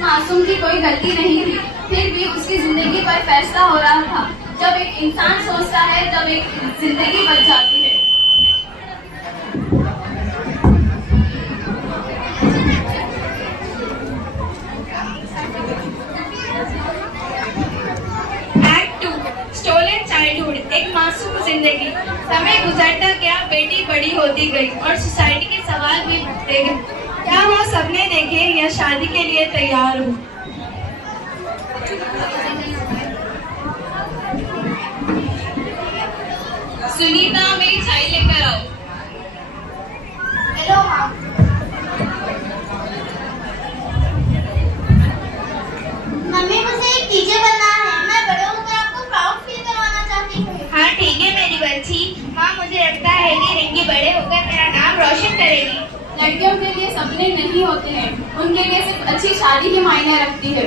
मासूम की कोई गलती नहीं थी, फिर भी उसकी जिंदगी पर फैसला हो रहा था। जब एक इंसान सोचता है तब एक जिंदगी बच जाती है। एक्ट 2 स्टोलन चाइल्डहुड, एक मासूम जिंदगी। समय गुजरता गया, बेटी बड़ी होती गई और सोसाइटी के सवाल भी बढ़ते गए। क्या वो सपने देखे या शादी के लिए तैयार हो? सुनीता, मेरी चाय लेकर आओ। हेलो माँ। मम्मी, मुझे एक टीचर बनना है। मैं बड़े होकर आपको प्राउड फील करवाना चाहती हूँ। हाँ ठीक है मेरी बच्ची। माँ, मुझे लगता है कि रिंकी बड़े होकर मेरा नाम रोशन करेगी। लड़कियों के लिए सपने नहीं होते हैं, उनके लिए सिर्फ अच्छी शादी ही मायने रखती है।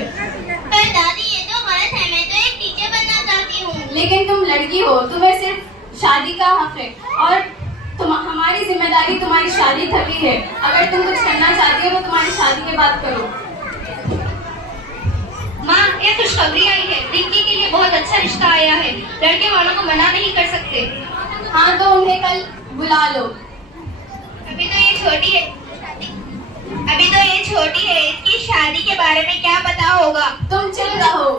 पर दादी ये तो गलत है, मैं तो एक टीचर बनना चाहती हूँ। लेकिन तुम लड़की हो, तुम्हें सिर्फ शादी का हक है और हमारी जिम्मेदारी तुम्हारी शादी तक ही है। अगर तुम कुछ करना चाहती हो तो तुम्हारी शादी के बाद करो। माँ, ये खुशखबरी आई है, रिंकी के लिए बहुत अच्छा रिश्ता आया है, लड़के वालों को मना नहीं कर सकते। हाँ तो उन्हें कल बुला लो। अभी तो ये छोटी है, इसकी शादी के बारे में क्या पता होगा। तुम चुप रहो।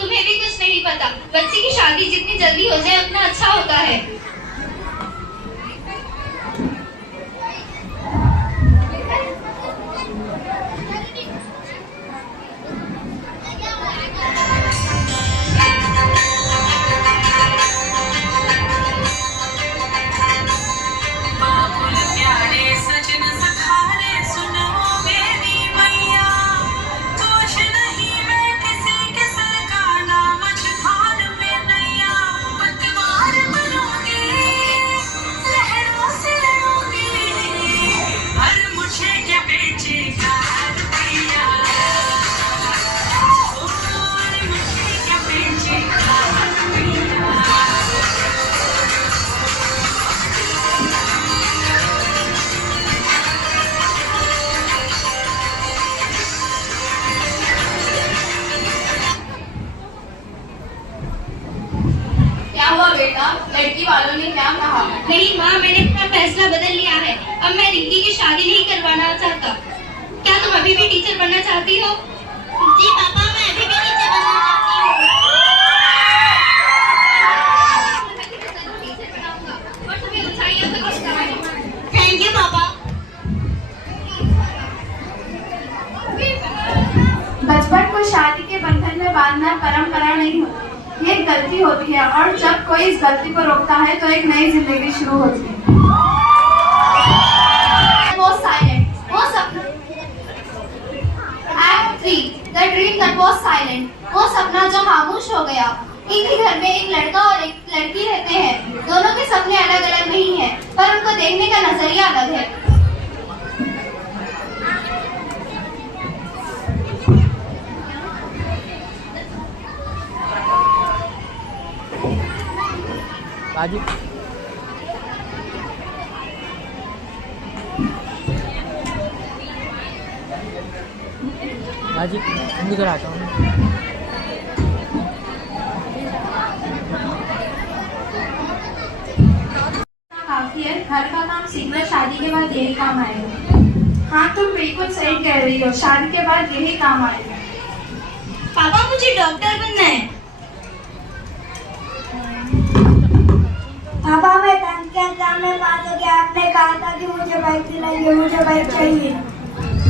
तुम्हें भी कुछ नहीं पता, बच्चे की शादी जितनी जल्दी हो जाए उतना अच्छा होता है। लड़की वालों ने क्या कहा? नहीं माँ, मैंने अपना फैसला बदल लिया है, अब मैं रिंकी की शादी नहीं करवाना चाहता। क्या तुम अभी भी टीचर बनना चाहती हो? जी पापा, मैं अभी भी टीचर बनना चाहती हूँ। थैंक यू पापा। बचपन को शादी के बंधन में बांधना परंपरा नहीं होती, ये एक गलती होती है और जब कोई इस गलती को रोकता है तो एक नई जिंदगी शुरू होती है। Act 3, The dream that was silent. वो सपना जो खामोश हो गया। एक ही घर में एक लड़का और एक लड़की रहते हैं। दोनों के सपने अलग अलग नहीं हैं, पर उनको देखने का नजरिया अलग है। राजीव राजीव उनकी तरह आता हूँ। काफी है, घर का काम सीखना शादी के बाद यही काम आएगा। हाँ तुम बिल्कुल सही कह रही हो, शादी के बाद यही काम आएगा। पापा, मुझे डॉक्टर बनना है। पापा, मैं 10th के एग्जाम में पास हो गया। आपने कहा था कि मुझे बाइक दिलाइए, मुझे बाइक चाहिए।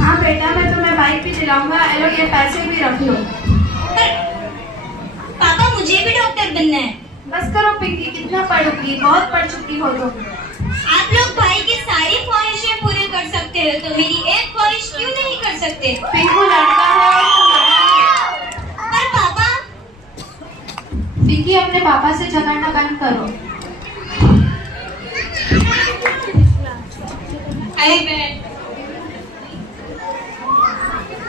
हाँ बेटा, मैं तुम्हें बाइक भी दिलाऊंगा। लो ये पैसे भी रख लो। पापा, मुझे भी डॉक्टर बनना है। बस करो पिंकी, कितना पढ़ोगी, बहुत पढ़ चुकी हो तुम। आप लोग भाई की सारी ख्वाहिशें पूरी कर सकते हो, तो मेरी एक ख्वाहिश क्यों नहीं कर सकते? पिंकू लड़का है और तुम लड़की हो। पर पापा, पिंकी अपने पापा से झगड़ना बंद करो।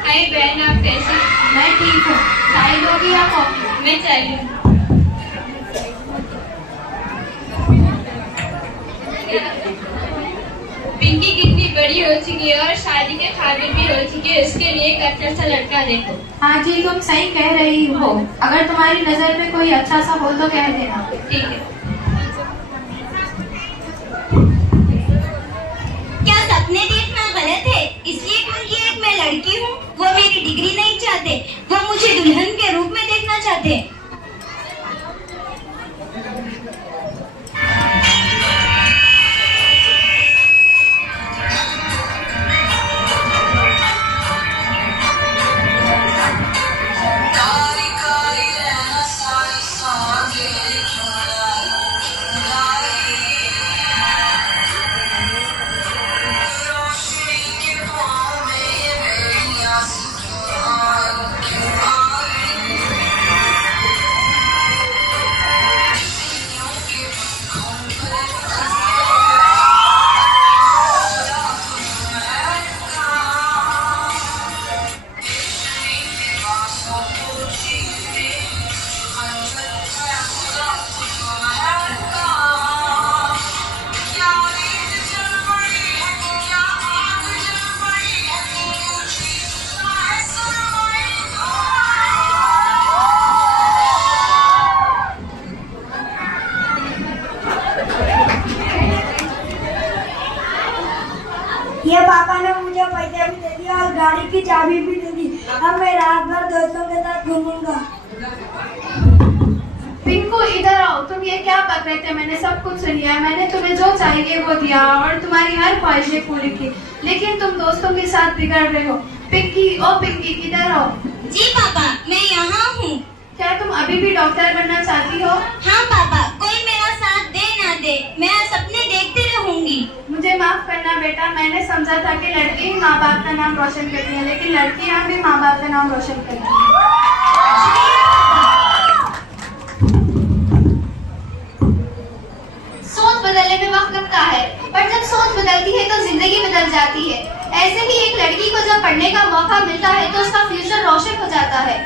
हाय बहन, आप कैसे? मैं ठीक हूँ। चाय लोगी या कॉफी? मैं चाय लूंगी। पिंकी कितनी बड़ी हो चुकी है और शादी के काबिल भी हो चुकी है, उसके लिए एक अच्छा सा लड़का देखो। हाँ जी, तुम सही कह रही हो। अगर तुम्हारी नजर में कोई अच्छा सा हो तो कह देना। ठीक है। क्या सपने देखना गलत है? इसलिए क्योंकि एक मैं लड़की हूँ, वो मेरी डिग्री नहीं चाहते, वो मुझे दुल्हन के रूप में देखना चाहते। चाबी भी दे दी। अब मैं रात भर दोस्तों के साथ घूमूंगा। पिंकू इधर आओ, तुम ये क्या कर रहे थे? मैंने सब कुछ सुन लिया। मैंने तुम्हें जो चाहिए वो दिया और तुम्हारी हर ख्वाहिशें पूरी की, लेकिन तुम दोस्तों के साथ बिगड़ रहे हो। पिंकी, ओ पिंकी, इधर आओ। जी पापा, मैं यहाँ हूँ। क्या तुम अभी भी डॉक्टर बनना चाहती हो? हाँ पापा, कोई मेरा साथ दे ना दे, मैं सपने देखती रहूंगी। मुझे माफ करना बेटा, मैंने समझा था कि लड़की ही माँ बाप का नाम रोशन करती है, लेकिन लड़कियाँ भी माँ बाप का नाम रोशन करती हैं। सोच बदलने में वक्त लगता है, पर जब सोच बदलती है तो जिंदगी बदल जाती है। ऐसे ही एक लड़की को जब पढ़ने का मौका मिलता है तो उसका फ्यूचर रोशन हो जाता है।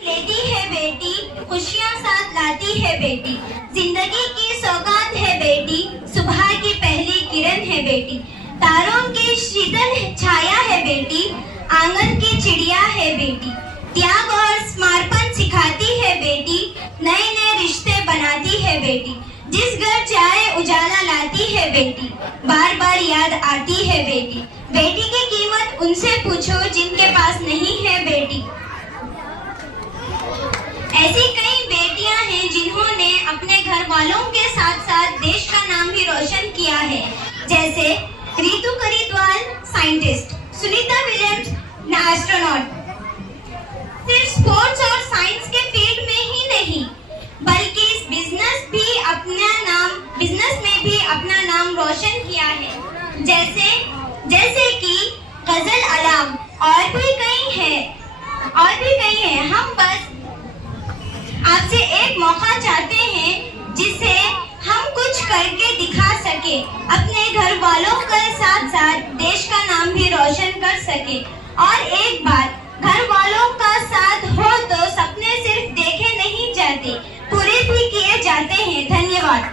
लेती है बेटी, खुशियाँ साथ लाती है बेटी, जिंदगी की सौगात है बेटी, सुबह की पहली किरण है बेटी, तारों की शीतल छाया है बेटी, आंगन की चिड़िया है बेटी, त्याग और समर्पण सिखाती है बेटी, नए नए रिश्ते बनाती है बेटी, जिस घर जाए उजाला लाती है बेटी, बार बार याद आती है बेटी, बेटी की कीमत उनसे पूछो जिनके पास नहीं है बेटी। ऐसी कई बेटियां हैं जिन्होंने अपने घर वालों के साथ साथ देश का नाम भी रोशन किया है, जैसे Ritu Karidhal scientist, Sunita Williams astronaut. सिर्फ स्पोर्ट्स और साइंस के फील्ड में ही नहीं, बल्कि बिजनेस में भी अपना नाम रोशन किया है, जैसे कि गजल अलाम और भी कई हैं। हम बस आपसे एक मौका चाहते हैं जिससे हम कुछ करके दिखा सके, अपने घर वालों के साथ साथ देश का नाम भी रोशन कर सके। और एक बात, घर वालों का साथ हो तो सपने सिर्फ देखे नहीं जाते, पूरे भी किए जाते हैं। धन्यवाद।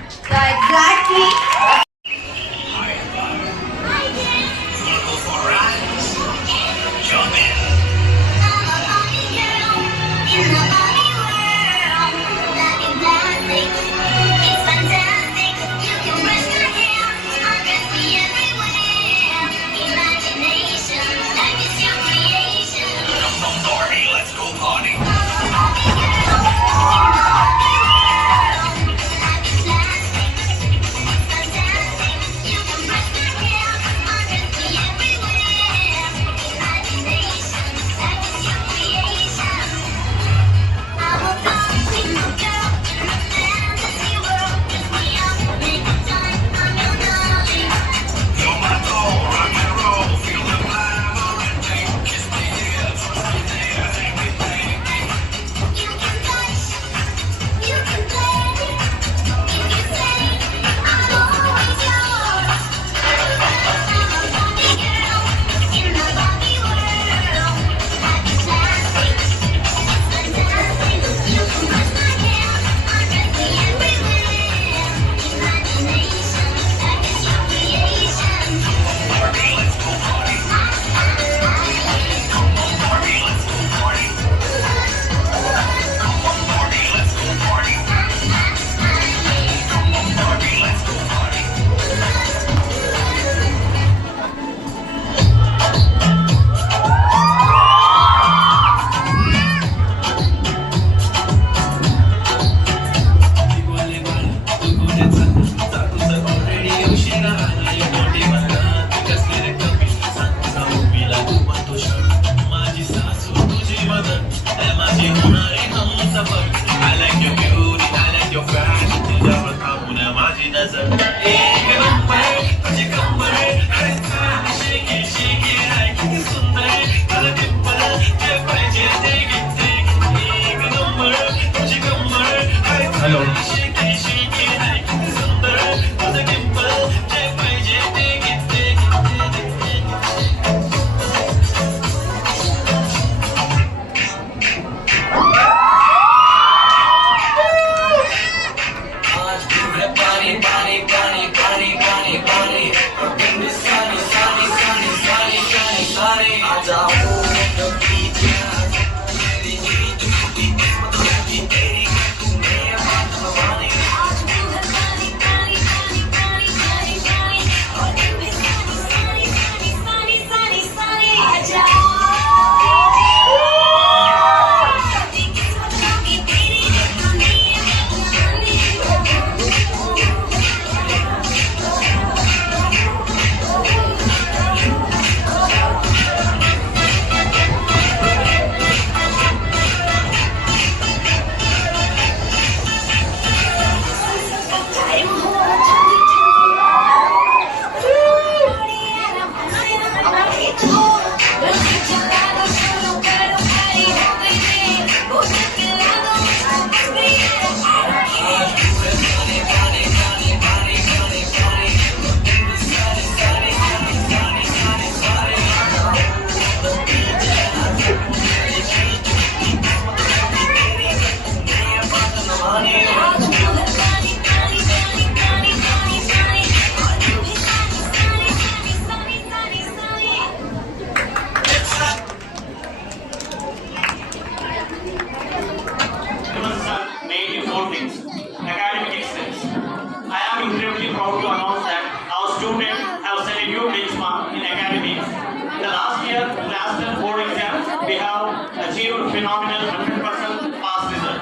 mark in academics. In the last year, class 10 board exams, we have achieved phenomenal 100% pass result.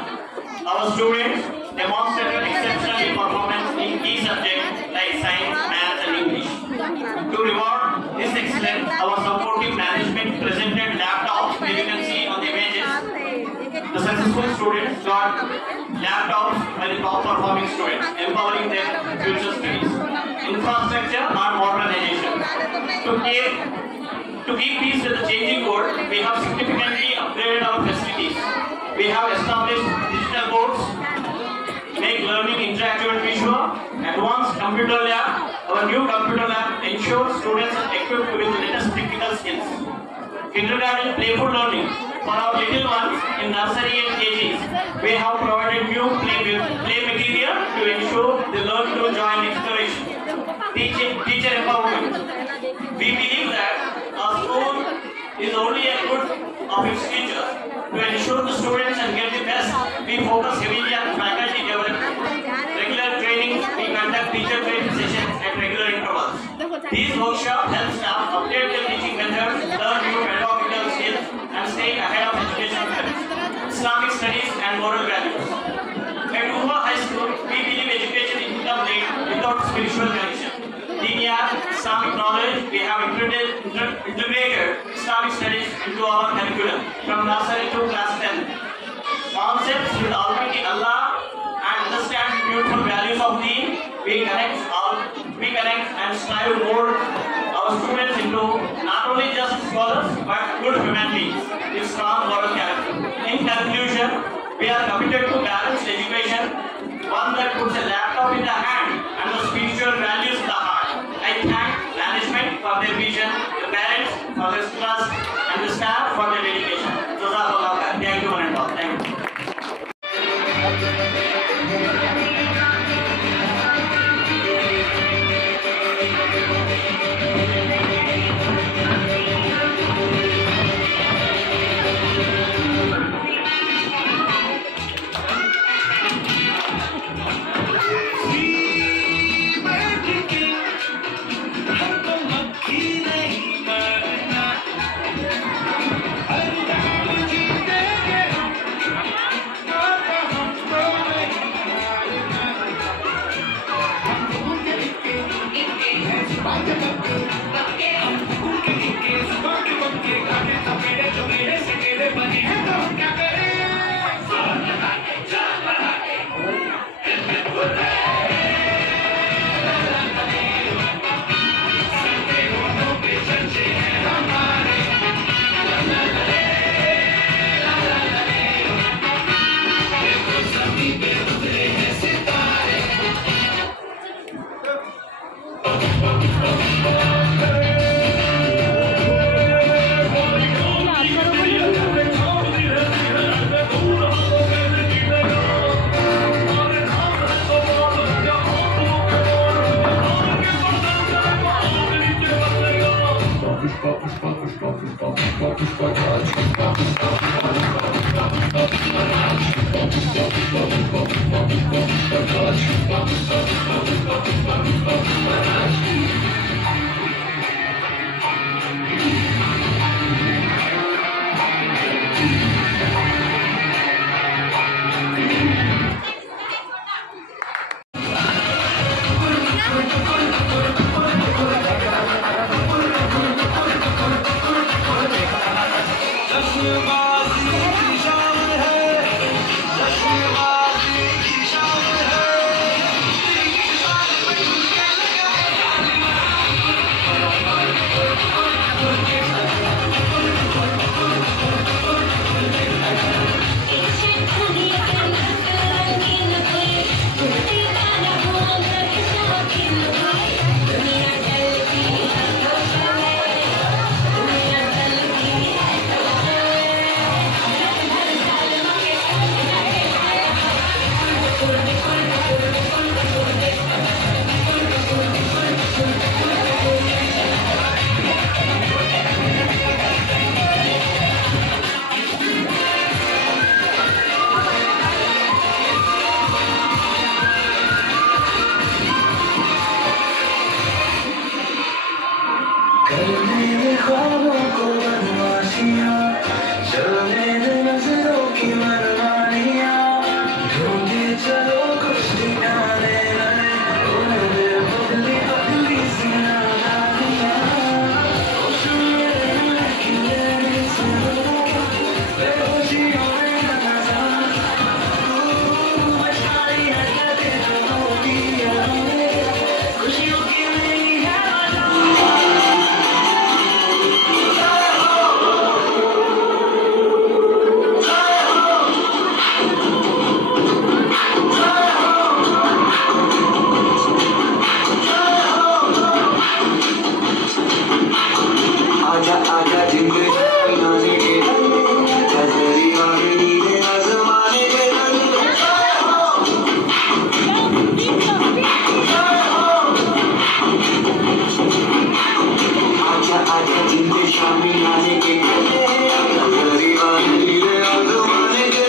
Our students demonstrated exceptional performance in key subjects like science, math, and English. To reward this excellence, our supportive management presented laptops, as you can see on the images. The successful students got laptops by the top performing students, empowering their future studies. Infrastructure and modernization. To keep pace with the changing world, we have significantly upgraded our facilities. We have established digital boards, make learning interactive and visual, advanced computer lab. Our new computer lab ensures students are equipped with the latest technical skills. Kindergarten playful learning. For our little ones in nursery and KGs, we have provided new play material to ensure they learn through joy and exploration. Teacher empowerment. We believe that our school is only as good of its teachers. To ensure the students and get the best, we focus heavily on faculty development. Regular trainings, we conduct teacher training sessions at regular intervals. These workshops help staff update their teaching methods, learn new pedagogical skills, and stay ahead of educational trends. Islamic studies and moral values. At Uva High School, we believe education is incomplete without spiritual connection. Linear Islamic knowledge, we have integrated Islamic studies into our curriculum from nursery to class 10. Concepts with Almighty Allah and understand the beautiful values of Deen, we connect and strive more our students into not only just scholars but good human beings with strong moral character. In conclusion, we are committed to balanced education, one that puts a laptop in the hand and the spiritual values in the heart. I thank management for their vision, the parents for their trust, and the staff for their dedication. Jazakallah khair. Thank you and all. Thank you. करने दे ख्वाबों को बदमाशियाँ, चलने दे नजरों की मनमानियाँ, ढूंढे चलो कुछ ठिकाने नए, उन्हें दे बदली बदली सी नादानियाँ। होशों में रहने की मेरी सुनो, बेहोशियों में नज़र, बचाई हरकतें जो होती हैं, खुशियों की मेरी है आजा आजा जिंदगी आने के नजरी आने नीले आसमाने के आजा आजा जिंदगी शामी आने के नजरी आने नीले आसमाने के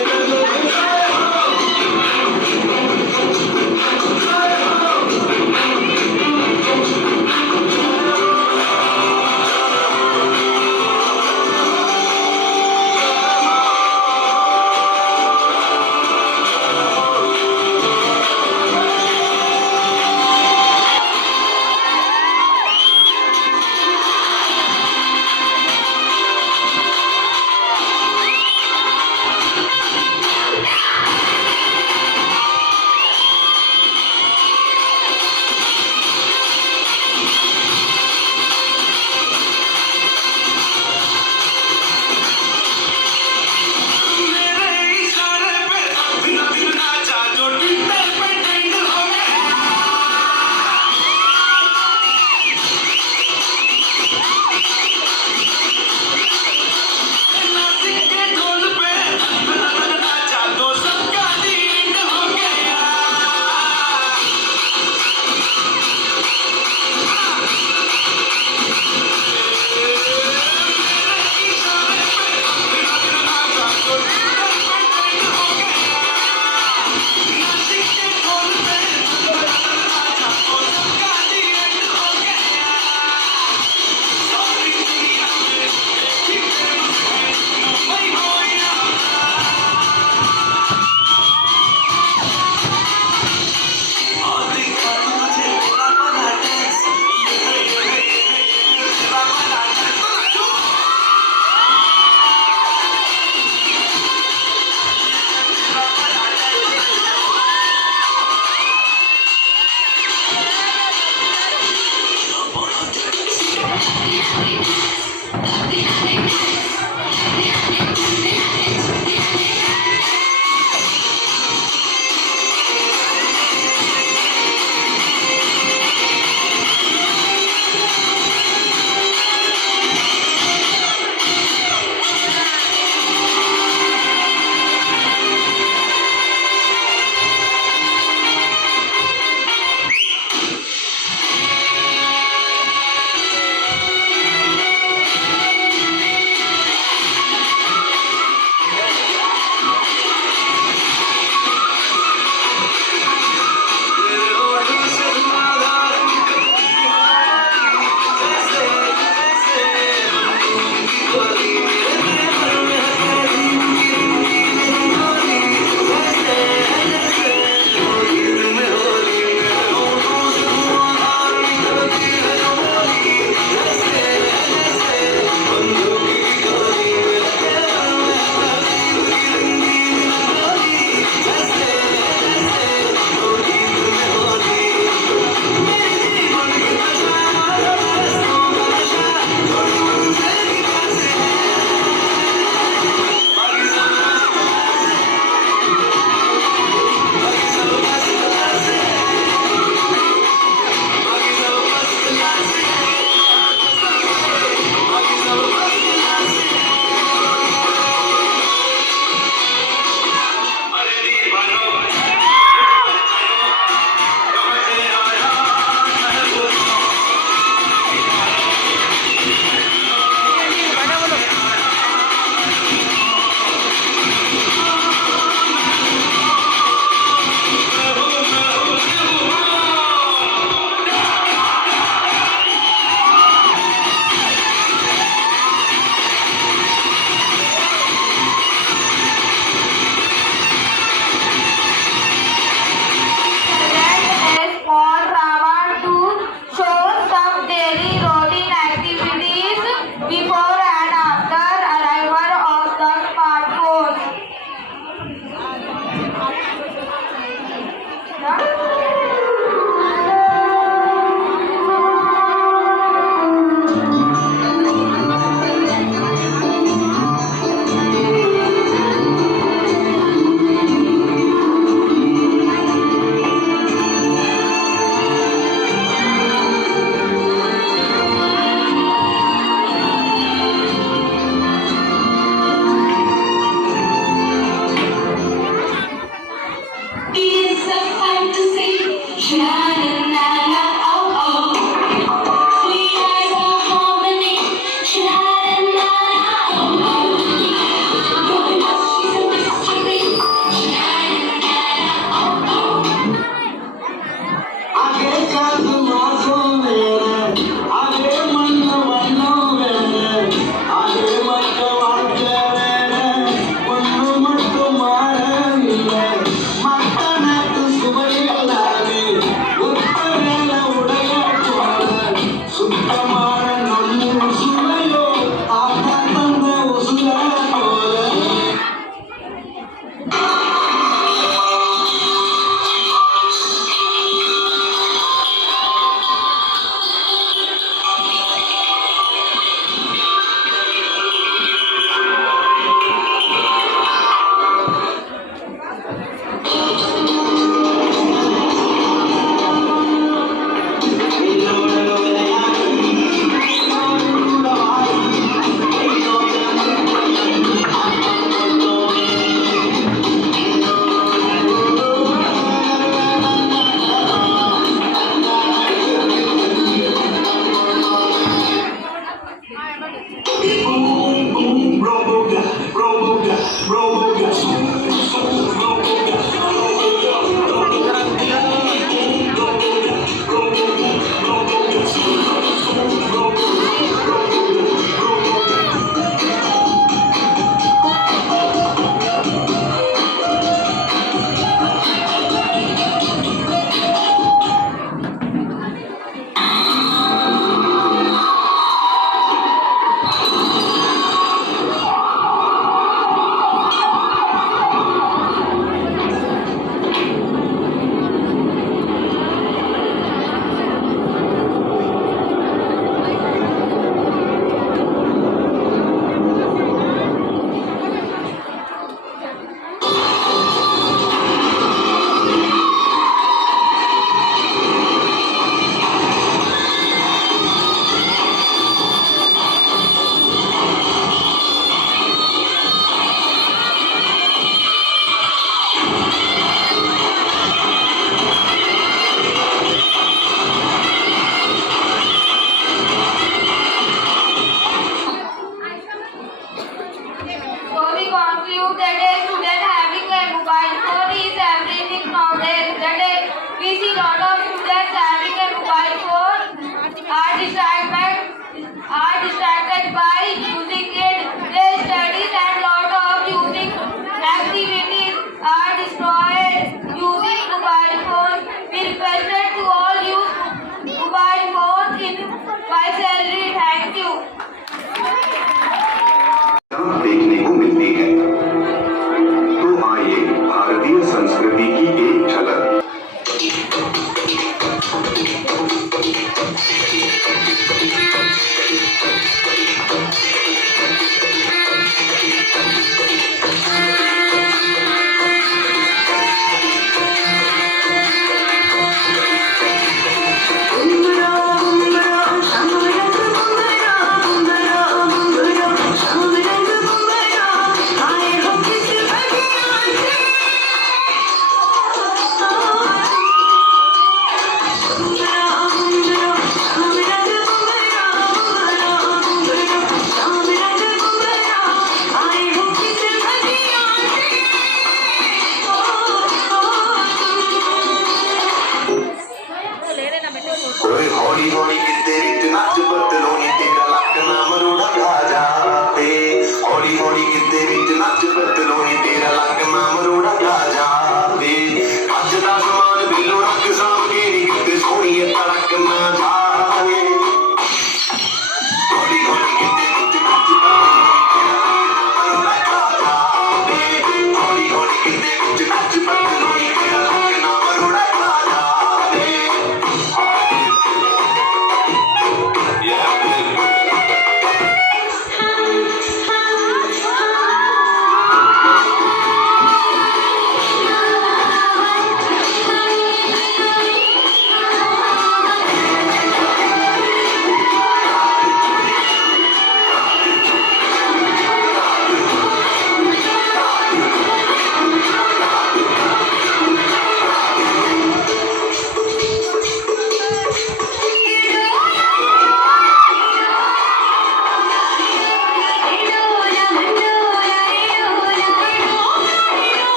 Boom, boom, robo-dub, robo-dub, robo-dub, robo-dub,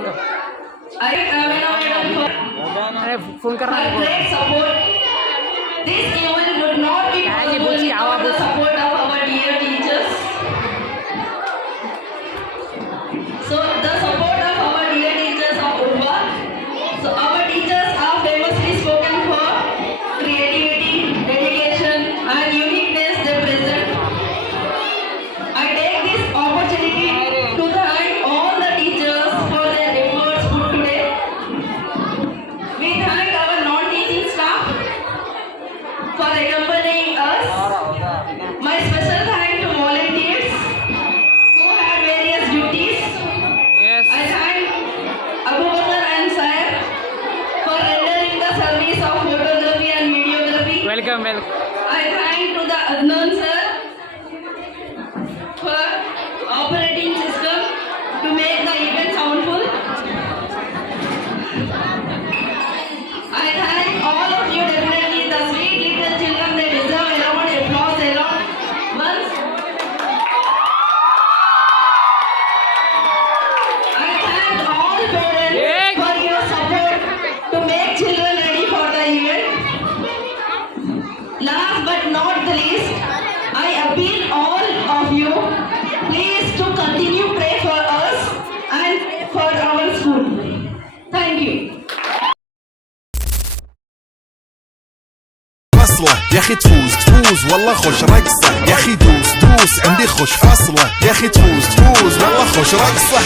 phone कर I am अरे फोन कर रहा है great support. This event would not be possible without the support of our dear teachers. So the support of our dear teachers of Urva. So our teachers are famously spoken for creativity, dedication, and uniqueness they present. I take this opportunity to thank all the teachers for their efforts put today. We thank our non-teaching staff for accompanying us. My special thanks to volunteers who had various duties. Yes. I thank Abu Bakr and Sayer for rendering the service of photography and videography. Welcome. I thank to the Adnan sir for operating system to make the event soundful. I thank all of you definitely, the sweet little children, they deserve a round of applause around once. I thank all parents for your support to make children ready for the event. Last but not the least, I appeal all of you, please to continue pray for us and for our school. Thank you. فصلة يا اخي تفوز والله خوش رقصة يا اخي دوس عندي خوش فصلة يا اخي تفوز والله خوش رقصة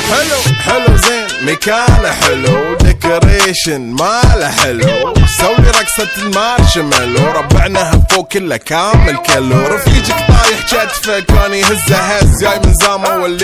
حلو زين مكانه حلو ديكوريشن ماله حلو سوي رقصة المارشميلو وربعناها فوق كله كامل كلو رفيجك طايح كتفك واني هزه هز جاي من زامه واللي